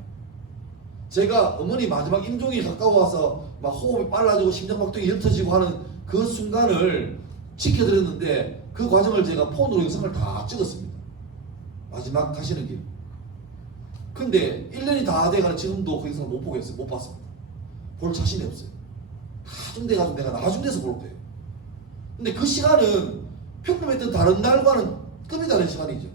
제가 어머니 마지막 임종이 가까워와서 막 호흡이 빨라지고 심장박동이 옅어지고 하는 그 순간을 지켜드렸는데 그 과정을 제가 폰으로 영상을 다 찍었습니다. 마지막 가시는 길. 근데 1년이 다 돼가는 지금도 그 영상을 못 보겠어요. 못 봤습니다. 볼 자신이 없어요. 나중돼가지고 내가 나중 돼서 볼 거예요. 근데 그 시간은 평범했던 다른 날과는 급이 다른 시간이죠.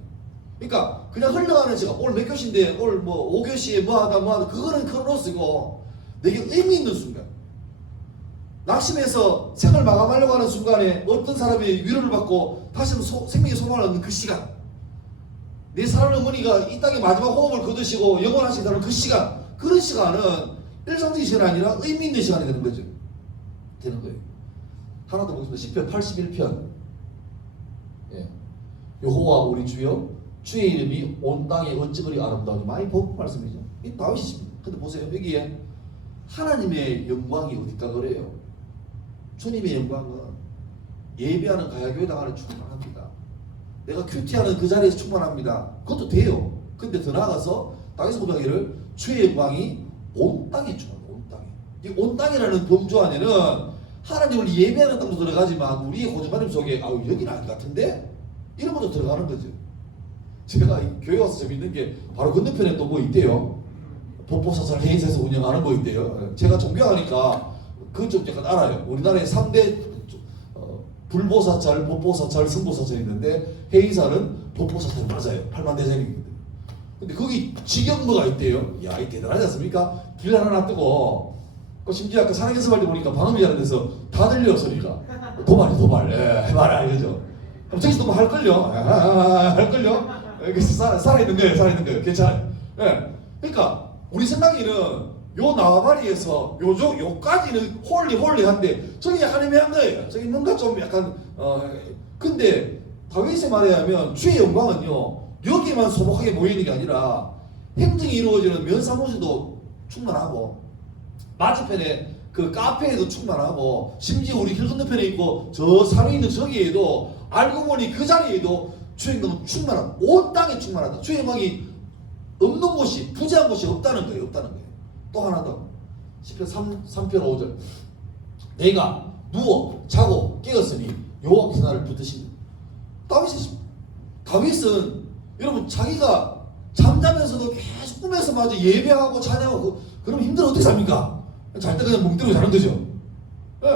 그러니까 그냥 흘러가는 시간, 오늘 몇 교시인데 오늘 뭐 5교시에 뭐 하다 그거는 크로노스고 내게 의미 있는 순간, 낙심해서 생을 마감하려고 하는 순간에 어떤 사람의 위로를 받고 다시 생명의 소망을 얻는 그 시간, 내 사랑하는 어머니가 이 땅에 마지막 호흡을 거두시고 영원하시다는 그 시간, 그런 시간은 일상적인 시간이 아니라 의미 있는 시간이 되는 거죠. 되는 거예요. 하나 더 보겠습니다. 시편 81편. 예. 여호와 우리 주여, 주의 이름이 온 땅에 어찌 그리 아름다우니. 많이 본 말씀이죠. 이 다윗이십니다. 근데 보세요. 여기에 하나님의 영광이 어디까 그래요? 주님의 영광은 예배하는 가야교회당 안에 충만합니다. 내가 큐티하는 그 자리에서 충만합니다. 그것도 돼요. 근데 더 나아가서 다윗이 고백하기를 주의 영광이 온 땅에 충만합니다. 온 땅에. 이 온 땅이라는 범주 안에는 하나님을 예배하는 땅도 들어가지만 우리의 고정관념 속에 여기는 아닌 것 같은데? 이런 것도 들어가는 거죠. 제가 교회 와서 재밌는 게 바로 건너편에 또 뭐 있대요. 법보사찰 해인사에서 운영하는 거 있대요. 제가 존경하니까 그건 좀 약간 알아요. 우리나라에 3대 불보사찰, 법보사찰, 성보사찰이 있는데 해인사는 법보사찰 맞아요. 8만 대장입니다. 근데 거기 직영로가 있대요. 야, 이 대단하지 않습니까? 길 하나 놔두고 심지어 아까 산악연습할 때 보니까 방음이 하는 데서 다 들려요 소리가. 도발 해봐라 이거죠. 그럼 저기서 또 할걸요? 할걸요? 여기서 살아있는 거예요. 괜찮아요. 예. 그러니까 우리 생각에는 요 나와바리에서 요까지는 홀리한데 저기 약간 애매한 거예요. 저기 뭔가 좀 약간 근데 다윗의 말에 하면 주의 영광은요 여기에만 소복하게 모이는 게 아니라 행정이 이루어지는 면사무소도 충만하고 맞은편에 그 카페에도 충만하고 심지어 우리 길 건너편에 있고 저 산에 있는 저기에도 알고 보니 그 자리에도 주의 영광은 충만하다. 온 땅에 충만하다. 주의 영광이 없는 곳이 부재한 곳이 없다는 거예요. 또 하나 더. 시편 3편 5절. 내가 누워 자고 깨었으니 여호와께서 나를 붙드십니다. 다윗은 여러분 자기가 잠자면서도 계속 꿈에서 마저 예배하고 찬양하고 그러면 힘들어 어떻게 삽니까? 잘 때 그냥 멍 때리고 자는 거죠. 예.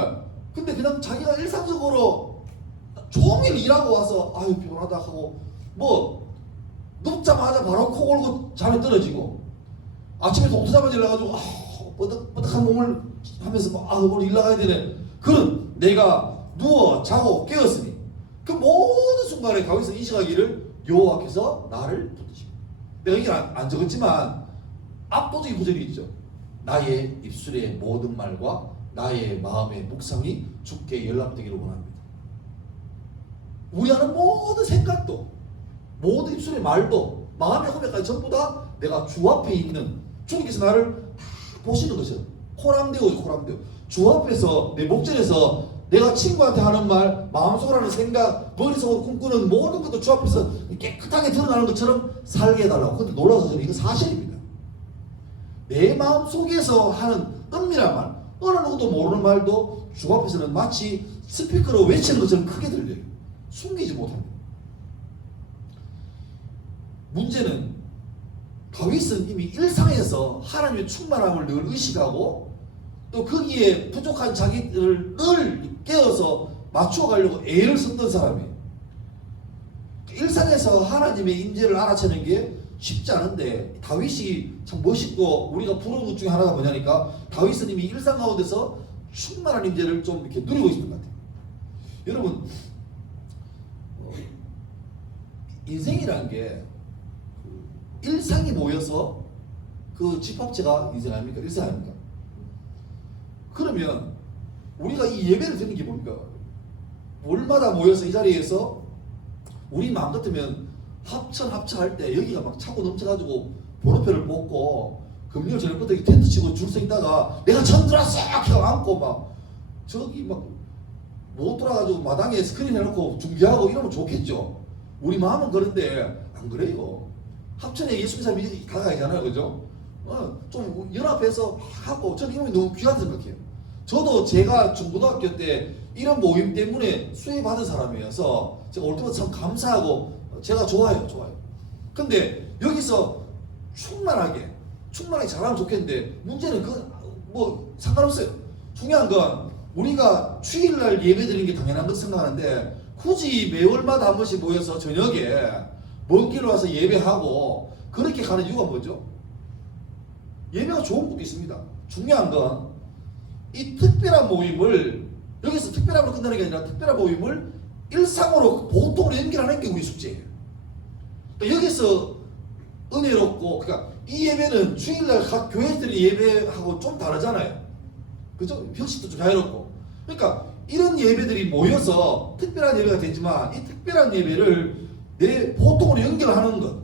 근데 그냥 자기가 일상적으로 종일 일하고 와서 아유 피곤하다 하고 뭐 눕자마자 바로 코 골고 잠이 떨어지고 아침에 동투자만 일어나가지고 뻐덕한 몸을 하면서 오늘 일 나가야 되네. 그런 내가 누워 자고 깨었으니 그 모든 순간에 다윗은 인식하기를 여호와께서 나를 붙드십니다. 내가 여기 안 적었지만 압도적인 구절이 있죠. 나의 입술의 모든 말과 나의 마음의 묵상이 주께 연락되기를 원합니다. 우리 하는 모든 생각도 모든 입술의 말도 마음의 고백까지 전부 다 내가 주 앞에 있는 주님께서 나를 다 보시는 것이죠. 코랑대오. 주 앞에서 내 목전에서 내가 친구한테 하는 말, 마음속으로 하는 생각, 머릿속으로 꿈꾸는 모든 것도 주 앞에서 깨끗하게 드러나는 것처럼 살게 해달라고. 근데 놀라서 저는 이거 사실입니다. 내 마음 속에서 하는 은밀한 말, 어느 누구도 모르는 말도 주 앞에서는 마치 스피커로 외치는 것처럼 크게 들려요. 숨기지 못합니다. 문제는 다윗은 이미 일상에서 하나님의 충만함을 늘 의식하고 또 거기에 부족한 자기들을 늘 깨어서 맞추어 가려고 애를 썼던 사람이에요. 일상에서 하나님의 임재를 알아채는 게 쉽지 않은데 다윗이 참 멋있고 우리가 부러운 것 중에 하나가 뭐냐니까 다윗은 이미 일상 가운데서 충만한 임재를 좀 이렇게 누리고 있는 것 같아요. 여러분 인생이라는 게 일상이 모여서 그 집합체가 인생 아닙니까? 일상 아닙니까? 그러면 우리가 이 예배를 드리는 게 뭡니까? 월마다 모여서 이 자리에서 우리 마음 같으면 합천할 때 여기가 막 차고 넘쳐가지고 번호표를 뽑고 금요일 저녁부터 텐트 치고 줄 서 있다가 내가 처음 들어왔어! 하고 앉고 막 저기 막 못 돌아가지고 마당에 스크린 해놓고 중계하고 이러면 좋겠죠. 우리 마음은 그런데 안 그래요. 합천에 예수님 사람이 다가가잖아요. 그죠? 좀 연합해서 하고 저는 이런 게 너무 귀하다 생각해요. 저도 제가 중고등학교 때 이런 모임 때문에 수혜받은 사람이어서 제가 올 때마다 참 감사하고 제가 좋아요. 근데 여기서 충만하게 잘하면 좋겠는데 문제는 뭐 상관없어요. 중요한 건 우리가 주일날 예배 드리는 게 당연한 것 생각하는데 굳이 매월마다 한 번씩 모여서 저녁에 먼 길로 와서 예배하고 그렇게 가는 이유가 뭐죠? 예배가 좋은 것도 있습니다. 중요한 건 이 특별한 모임을 여기서 특별함으로 끝나는 게 아니라 특별한 모임을 일상으로 보통으로 연결하는 게 우리 숙제예요. 그러니까 여기서 은혜롭고, 그러니까 이 예배는 주일날 각 교회들이 예배하고 좀 다르잖아요. 그죠? 형식도 좀 자유롭고. 그러니까 이런 예배들이 모여서 특별한 예배가 되지만 이 특별한 예배를 내 보통으로 연결하는 것,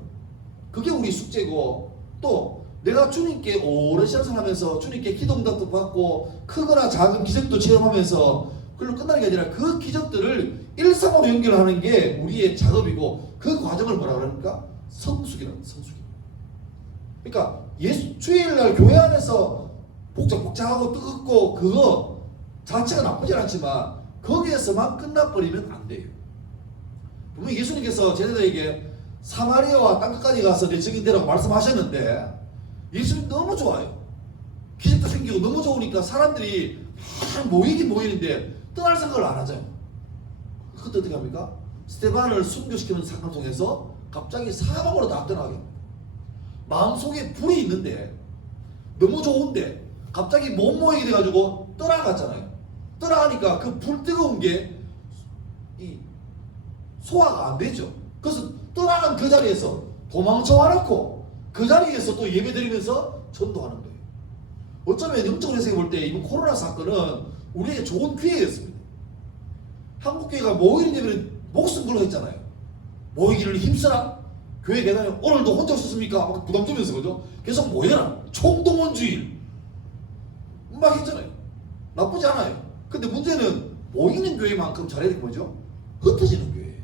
그게 우리 숙제고, 또 내가 주님께 오랜 시간 하면서 주님께 기도응답도 받고 크거나 작은 기적도 체험하면서 그걸로 끝나는 게 아니라 그 기적들을 일상으로 연결하는 게 우리의 작업이고, 그 과정을 뭐라 그러니까 성숙이라는, 성숙이. 그러니까 주일날 교회 안에서 복잡복잡하고 뜨겁고 그거 자체가 나쁘진 않지만 거기에서만 끝나버리면 안 돼요. 분명히 예수님께서 제자들에게 사마리아와 땅끝까지 가서 내 증인되라고 말씀하셨는데 예수님 너무 좋아요. 기적도 생기고 너무 좋으니까 사람들이 모이긴 모이는데 떠날 생각을 안 하잖아요. 그때 어떻게 합니까? 스데반을 순교시키는 사건을 통해서 갑자기 사방으로 다 떠나게 합니다. 마음속에 불이 있는데 너무 좋은데 갑자기 못 모이게 돼가지고 떠나갔잖아요. 떠나가니까 그 불 뜨거운 게 소화가 안 되죠. 그래서 떠나간 그 자리에서 도망쳐 와놓고 그 자리에서 또 예배 드리면서 전도하는 거예요. 어쩌면 영적으로 생각해 볼 때 이번 코로나 사건은 우리에게 좋은 기회였습니다. 한국교회가 모이는 예배는 목숨 걸고 했잖아요. 모이기를 힘쓰라. 교회 계단에 오늘도 혼자 오셨습니까? 막 부담 주면서, 그죠? 계속 모여라. 총동원주의 막 했잖아요. 나쁘지 않아요. 근데 문제는 모이는 교회만큼 잘해야 되는 거죠? 흩어지는 교회.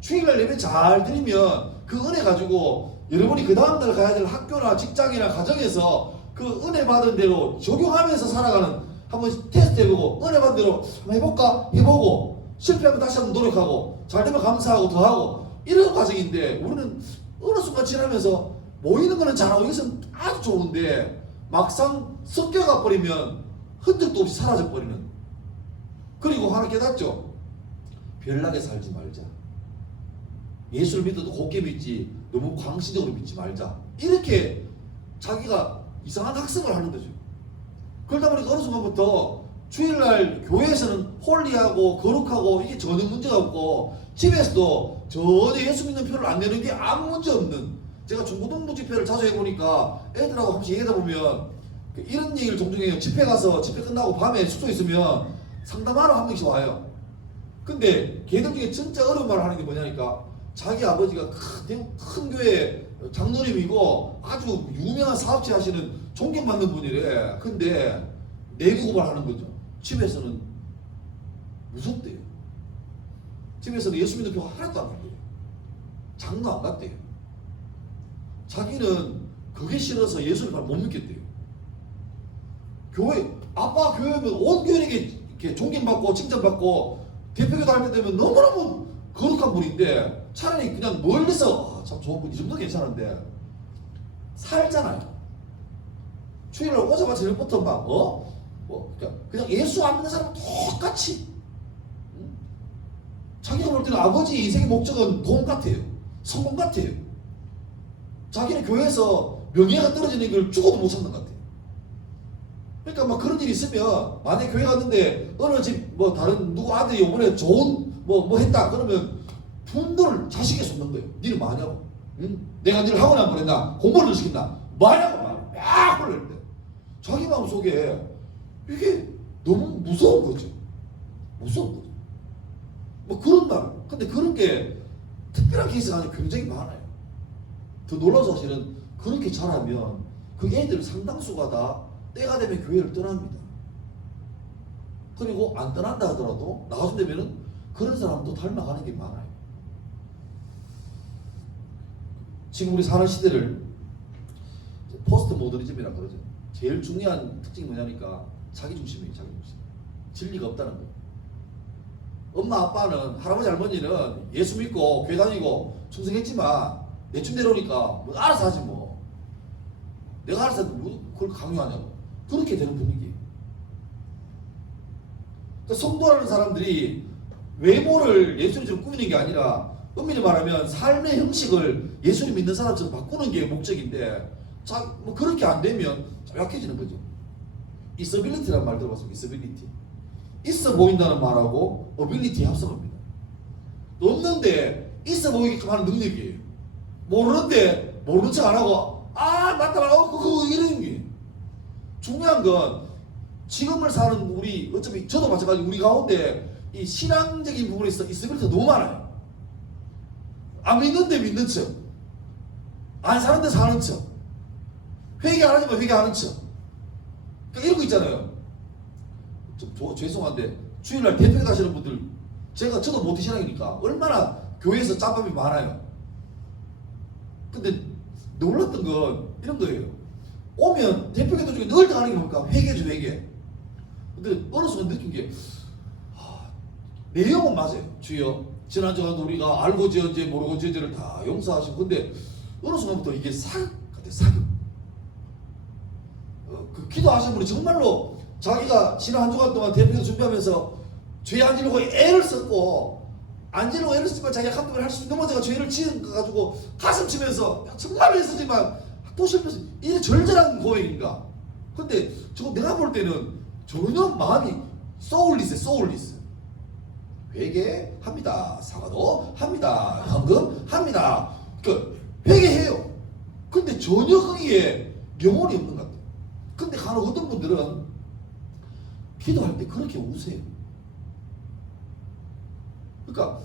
주일날 예배 잘 드리면 그 은혜 가지고 여러분이 그 다음날 가야 될 학교나 직장이나 가정에서 그 은혜 받은 대로 적용하면서 살아가는, 한번 테스트 해보고 은혜 받은 대로 한번 해볼까? 해보고 실패하면 다시 한번 노력하고 잘 되면 감사하고 더하고 이런 과정인데, 우리는 어느 순간 지나면서 모이는 거는 잘하고 이것은 아주 좋은데 막상 섞여가 버리면 흔적도 없이 사라져 버리는. 그리고 하나 깨닫죠? 별나게 살지 말자. 예수를 믿어도 곱게 믿지 너무 광신적으로 믿지 말자. 이렇게 자기가 이상한 학습을 하는 거죠. 그러다 보니까 어느 순간부터 주일날 교회에서는 홀리하고 거룩하고 이게 전혀 문제가 없고, 집에서도 전혀 예수 믿는 표를 안 내는 게 아무 문제 없는. 제가 중고등부 집회를 자주 해보니까 애들하고 한 번씩 얘기하다 보면 이런 얘기를 종종 해요. 집회 가서 집회 끝나고 밤에 숙소에 있으면 상담하러 한 명씩 와요. 근데 걔들 중에 진짜 어려운 말을 하는 게 뭐냐니까, 자기 아버지가 큰 교회 장로님이고 아주 유명한 사업체 하시는 존경받는 분이래. 근데 내기 고발하는 거죠. 집에서는 무섭대요. 집에서는 예수 믿는 표가 하나도 안 나대요. 장로 안 갔대요. 자기는 그게 싫어서 예수를 잘 못 믿겠대요. 교회, 아빠 교회면 온 교회에게 이렇게 존경받고 칭찬받고 대표기도 할 때 되면 너무너무 거룩한 분인데, 차라리 그냥 멀리서 참 좋은 분, 이 정도 괜찮은데 살잖아요. 주일날 오자마자 저녁부터 막 그냥 예수 안 믿는 사람 똑같이, 자기가 볼 때는 아버지 인생의 목적은 돈 같아요. 성공 같아요. 자기는 교회에서 명예가 떨어지는 걸 죽어도 못 참는 것 같아요. 그러니까 막 그런 일이 있으면, 만약에 교회 갔는데 어느 집 다른 누구 아들이 이번에 좋은 뭐 했다 그러면 분노를 자식에 쏟는 거예요. 니는 뭐하냐고. 응? 내가 니를 학원에 안 보냈나? 공부를 시킨다. 뭐하냐고 막 혼낼 때 자기 마음속에 이게 너무 무서운 거죠. 무서운 거죠. 뭐 그런 말. 근데 그런 게 특별한 케이스가 아니라 굉장히 많아요. 더 놀라서 사실은 그렇게 잘하면 그 애들 상당수가 다 때가 되면 교회를 떠납니다. 그리고 안 떠난다 하더라도 나중 되면은 그런 사람도 닮아가는 게 많아요. 지금 우리 사는 시대를 포스트 모더니즘이라고 그러죠. 제일 중요한 특징이 뭐냐니까 자기중심이에요. 자기중심. 진리가 없다는 거예요. 엄마 아빠는, 할아버지 할머니는 예수 믿고 교회 다니고 충성했지만 내쯤 내려오니까 뭐 알아서 하지 뭐. 내가 알아서 뭐 그걸 강요하냐고. 그렇게 되는 분위기예요. 그러니까 성도라는 사람들이 외모를 예수님처럼 꾸미는 게 아니라 엄밀히 말하면 삶의 형식을 예수님 믿는 사람처럼 바꾸는 게 목적인데 뭐 그렇게 안 되면 약해지는 거죠. 있어빌리티라는 말 들어봤습니까? 있어빌리티. 있어 보인다는 말하고 어빌리티 합성합니다. 없는데 있어 보이게끔 하는 능력이에요. 모르는데 모르는 척 안 하고 맞다 그거 이런 게 중요한 건 지금을 사는 우리 어차피 저도 마찬가지로 우리 가운데 이 신앙적인 부분에 있어 있어빌리티가 너무 많아요. 안 믿는데 믿는 척, 안 사는데 사는 척, 회개 안 하지만 회개하는 척. 그러니까 이런 거 있잖아요. 죄송한데 주일날 대표에 가시는 분들 저도 모태 신앙이니까 얼마나 교회에서 짬밥이 많아요. 근데 놀랐던 건 이런 거예요. 오면 대표기도 중에 늘 당하는 게 뭘까? 회개죠, 회개. 근데 어느 순간 느낀 게 내용은 맞아요. 주여 지난주간도 우리가 알고 지은 죄 모르고 지은 죄를 다 용서하시고, 근데 어느 순간부터 이게 사극 같아요. 사극. 그 기도하신 분이 정말로 자기가 지난 한 주간 동안 대표기도 준비하면서 죄 안 지르고 애를 썼고, 안 지르고 애를 쓰지만 자기가 감독을 할 수 있는 넘어져가 죄를 지은 거 가지고 가슴 치면서 정말로 애쓰지만 또 실패해서 이게 절절한 고백인가. 근데 저거 내가 볼 때는 전혀 마음이 소울리스. 회개합니다. 사과도 합니다. 헌금합니다. 그 회개해요. 근데 전혀 거기에 영혼이 없는 것 같아요. 근데 간혹 어떤 분들은 기도할 때 그렇게 우세요. 그러니까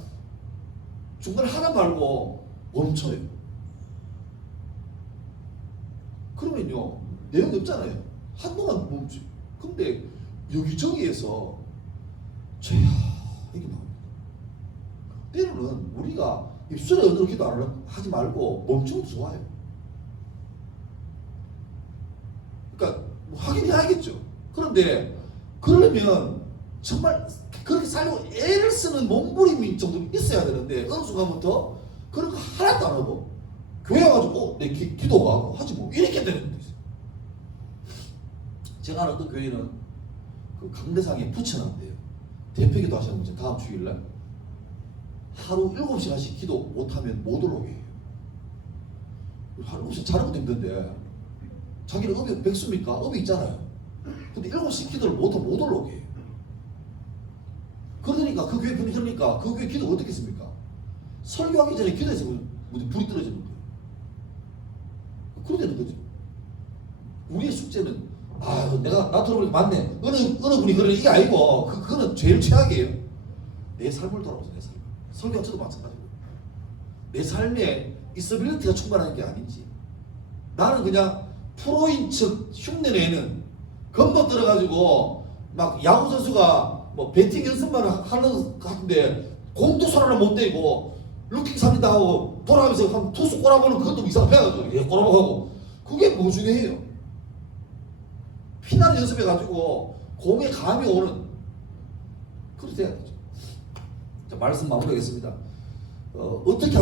중간에 하나 말고 멈춰요. 그러면요 내용이 없잖아요. 한동안 멈춰요. 근데 여기저기에서 죄야 이게 나옵니다. 때로는 우리가 입술에 언어로 기도 하지 말고 멈추면 좋아요. 그러니까 확인해야겠죠. 그런데 그러려면 정말 그렇게 살려고 애를 쓰는 몸부림이 정도 있어야 되는데 어느 순간부터 그런 거 하나도 안 하고 교회 와가지고 내 기도가 하지 뭐 이렇게 되는 거예요. 제가 아는 어떤 교회는 그 강대상에 붙여놨대요. 대표기도 하시는 분이 다음 주일날 하루 7시간씩 기도 못하면 못 올라오게 해요. 하루 7시간 자는 것도 힘든데 자기는 업이 백수입니까? 업이 있잖아요. 근데 7시 기도를 못하면 못 올라오게 해요. 그러니까 그 교회 분이 그러니까 그 교회 기도 어떻게 했습니까? 설교하기 전에 기도해서 불이 떨어지는 거예요. 그러다는 거죠. 우리의 숙제는 내가 나 들어보니까 맞네. 어느 분이 그러는 이게 아니고 그거는 제일 최악이에요. 내 삶을 돌아보세요. 내 삶. 설교가 저도 마찬가지고 내 삶에 있어빌리티가 충만한 게 아닌지. 나는 그냥 프로인 척 흉내내는 건법 들어가지고 막 야구 선수가 뭐 배팅 연습만 하는 것 같은데 공도 손 하나 못 대고 루킹 삽니다 하고 돌아가면서 한 투수 꼬라보는 그것도 이상해가지고 꼬라보고 그게 뭐 중요해요. 피나는 연습해가지고 공에 감이 오는 그렇게 돼야 되죠. 자, 말씀 마무리하겠습니다. 어떻게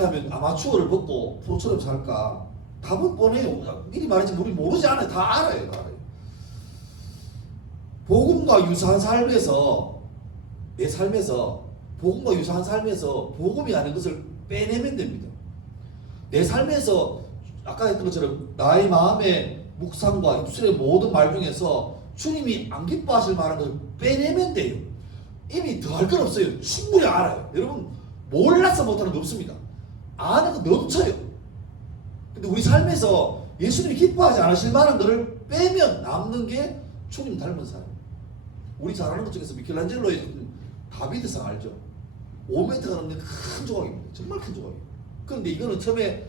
하면 아마추어를 벗고 프로처럼 살까? 답은 뻔해요. 미리 말했지만 우리 모르지 않아요. 다 알아요. 복음과 유사한 삶에서 내 삶에서 복음과 유사한 삶에서 복음이 아닌 것을 빼내면 됩니다. 내 삶에서 아까 했던 것처럼 나의 마음의 묵상과 입술의 모든 말 중에서 주님이 안 기뻐하실 만한 것을 빼내면 돼요. 이미 더 할 건 없어요. 충분히 알아요. 여러분 몰라서 못하는 게 없습니다. 아는 거 넘쳐요. 근데 우리 삶에서 예수님이 기뻐하지 않으실 만한 것을 빼면 남는 게 주님 닮은 사람. 우리 잘 아는 것 중에서 미켈란젤로의 다비드상 알죠? 5m가 넘는 큰 조각입니다. 정말 큰 조각이에요. 그런데 이거는 처음에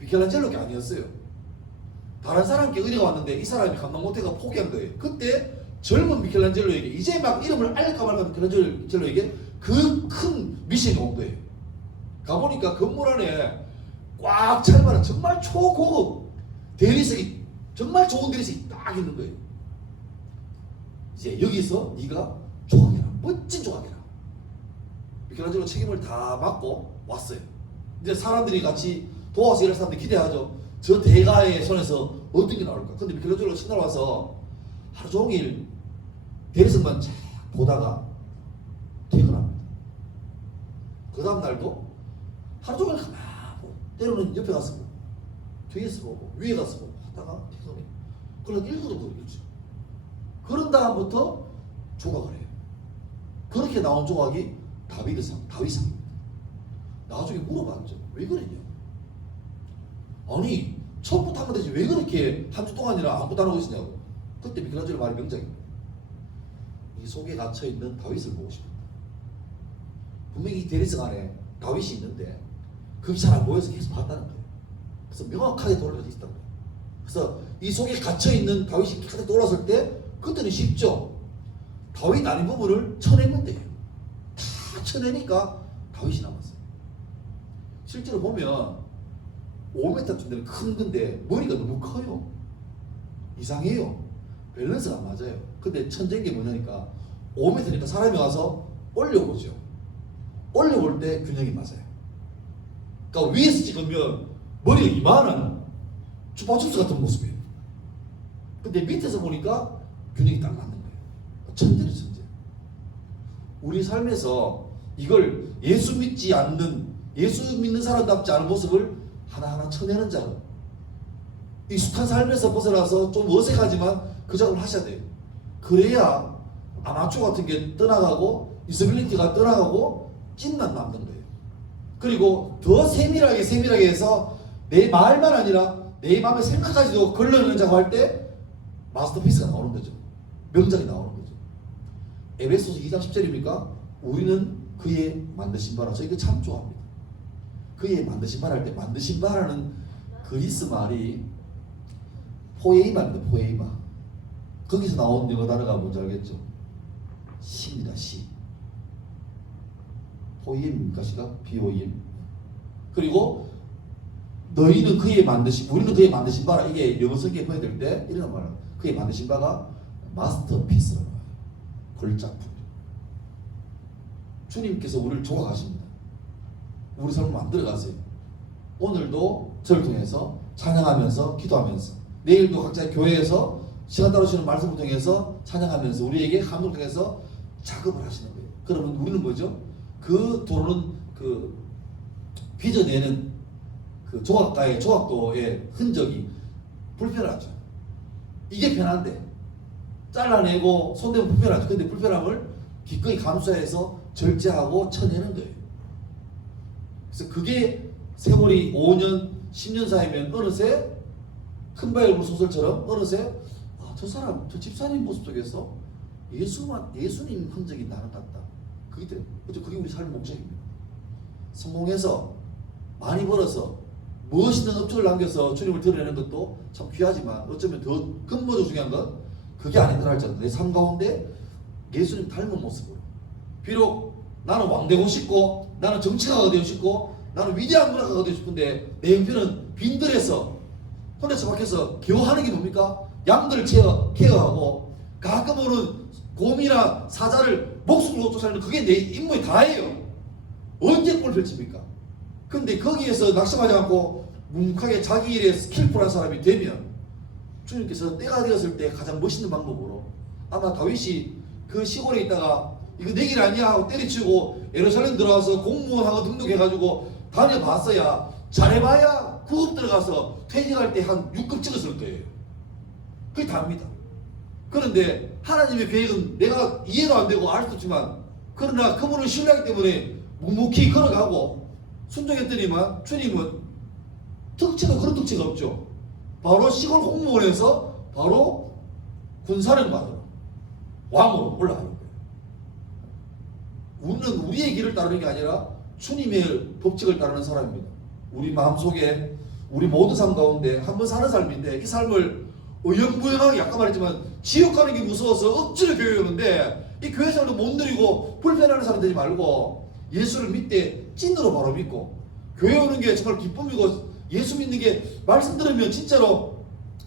미켈란젤로가 아니었어요. 다른 사람께 의뢰가 왔는데 이 사람이 감당 못해서 포기한 거예요. 그때 젊은 미켈란젤로에게 이제 막 이름을 알까 말까 미켈란젤로에게 그 큰 미션이 온 거예요. 가보니까 건물 안에 꽉 찰 만한 정말 초고급 대리석이 정말 좋은 대리석이 딱 있는 거예요. 이제 여기서 네가 조각해라. 멋진 조각해라. 미켈란젤로 책임을 다 맡고 왔어요. 이제 사람들이 같이 도와서 일할 사람들이 기대하죠. 저 대가의 손에서 어떤 게 나올까? 근데 미켈란젤로 첫날 와서 하루 종일 대리석만 쫙 보다가 퇴근합니다. 그 다음 날도 하루 종일 가만히 보고, 때로는 옆에 가서 보고, 뒤에서 보고, 위에 가서 보고 하다가 피곤해. 그러다 1분도 걸리겠죠. 그런 다음부터 조각을 해요. 그렇게 나온 조각이 다윗상입니다. 나중에 물어봤죠. 왜 그러냐? 아니, 처음부터 하면 되지. 왜 그렇게 한 주 동안이나 아무것도 안 하고 있었냐고. 그때 미켈란젤로 말이 명작입니다. 이 속에 갇혀있는 다윗을 보고 싶다. 분명히 이 대리석 안에 다윗이 있는데 그게 잘 안 보여서 계속 봤다는 거예요. 그래서 명확하게 돌아가져 있었던 거예요. 그래서 이 속에 갇혀있는 다윗이 가득 돌아설 때 그때는 쉽죠. 다윗 아닌 부분을 쳐내면 돼요. 다 쳐내니까 다윗이 남았어요. 실제로 보면 5m쯤 되는 큰 건데 머리가 너무 커요. 이상해요. 밸런스가 안 맞아요. 근데 천재인 게 뭐냐니까 5m니까 사람이 와서 올려보죠. 올려볼 때 균형이 맞아요. 그러니까 위에서 찍으면 머리가 이만한 주파춥스 같은 모습이에요. 근데 밑에서 보니까 균형이 딱 맞는 거예요. 천재는 천재. 우리 삶에서 이걸 예수 믿지 않는, 예수 믿는 사람답지 않은 모습을 하나하나 쳐내는 작업. 익숙한 삶에서 벗어나서 좀 어색하지만 그 작업을 하셔야 돼요. 그래야 아마추어 같은 게 떠나가고 이서빌리티가 떠나가고 찐만 남는 거예요. 그리고 더 세밀하게 해서 내 말만 아니라 내 마음의 생각까지도 걸러내는 작업할 때 마스터피스가 나오는 거죠. 명작이 나오는 거죠. 에베소서 2장 10절입니까? 우리는 그의 만드신 바라. 저 이거 참 좋아합니다. 그의 만드신 바라 할 때 만드신 바라는 그리스 말이 포에이마입니다. 포에이마. 거기서 나온 영어 단어가 뭔지 알겠죠? 시입니다. 시. 포이엠입니까? 시가? BOEM. 그리고 너희는 그의 만드신, 우리는 그의 만드신 바라. 이게 영어 성경에 번역될 때 이런 말을 그의 만드신 바가 마스터피스라고 해요. 걸작품. 주님께서 우리를 조각하십니다. 우리 삶을 만들어가세요. 오늘도 저를 통해서 찬양하면서 기도하면서 내일도 각자 교회에서 시간 따르시는 말씀을 통해서 찬양하면서 우리에게 감동을 통해서 작업을 하시는 거예요. 그러면 우리는 뭐죠? 그 도로는 그 빚어내는 그 조각가의 조각도의 흔적이 불편하죠. 이게 편한데 잘라내고 손대면 불편하죠. 근데 불편함을 기꺼이 감수해서 절제하고 쳐내는 거예요. 그래서 그게 세월이 5년, 10년 사이면 어느새 큰바이블 소설처럼 어느새 저 사람, 저 집사님 모습 속에서 예수님 흔적이 나는 같다. 그게 우리 삶의 목적입니다. 성공해서 많이 벌어서 멋있는 업적을 남겨서 주님을 드러내는 것도 참 귀하지만 어쩌면 더 근본적으로 중요한 건 그게 아니더라 할지라도 내 삶 가운데 예수님 닮은 모습으로 비록 나는 왕 되고 싶고 나는 정치가가 되고 싶고 나는 위대한 문학가가 되고 싶은데 내 형편은 빈들에서 혼자서 밖에서 겨우 하는 게 뭡니까? 양들 케어하고 가끔 오는 곰이나 사자를 목숨을 놓고 살는 그게 내 임무의 다예요. 언제 꼴 펼칩니까? 근데 거기에서 낙심하지 않고 묵묵하게 자기 일에 스킬풀한 사람이 되면 주님께서 때가 되었을 때 가장 멋있는 방법으로 아마 다윗이 그 시골에 있다가 이거 내 길 아니야 하고 때려치우고 예루살렘 들어와서 공무원하고 등록해가지고 다녀봤어야 잘해봐야 9급 들어가서 퇴직할 때 한 6급 찍었을 거예요. 그게 다입니다. 그런데 하나님의 계획은 내가 이해도 안 되고 알 수 없지만 그러나 그분을 신뢰하기 때문에 묵묵히 걸어가고 순종했더니만 주님은 그런 특징가 없죠. 바로 시골 공무원에서 바로 군사령관으로 왕으로 올라가는 거예요. 우리는 우리의 길을 따르는 게 아니라 주님의 법칙을 따르는 사람입니다. 우리 마음속에 우리 모든 삶 가운데 한번 사는 삶인데 이 삶을 어영부영하게 아까 말했지만 지옥 가는 게 무서워서 억지로 교회 오는데 이 교회 생활도 못 누리고 불편해하는 사람 되지 말고 예수를 믿되 찐으로 바로 믿고 교회 오는 게 정말 기쁨이고 예수 믿는 게 말씀 들으면 진짜로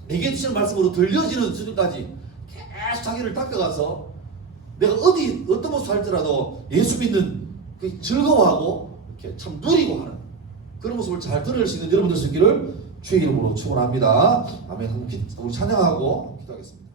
내게 주시는 말씀으로 들려지는 수준까지 계속 자기를 닦아가서 내가 어떤 모습 할지라도 예수 믿는 그 즐거워하고 이렇게 참 누리고 하는 그런 모습을 잘 드러낼 수 있는 여러분들 수 있기를 주의 이름으로 축원합니다. 아멘. 우리 찬양하고 기도하겠습니다.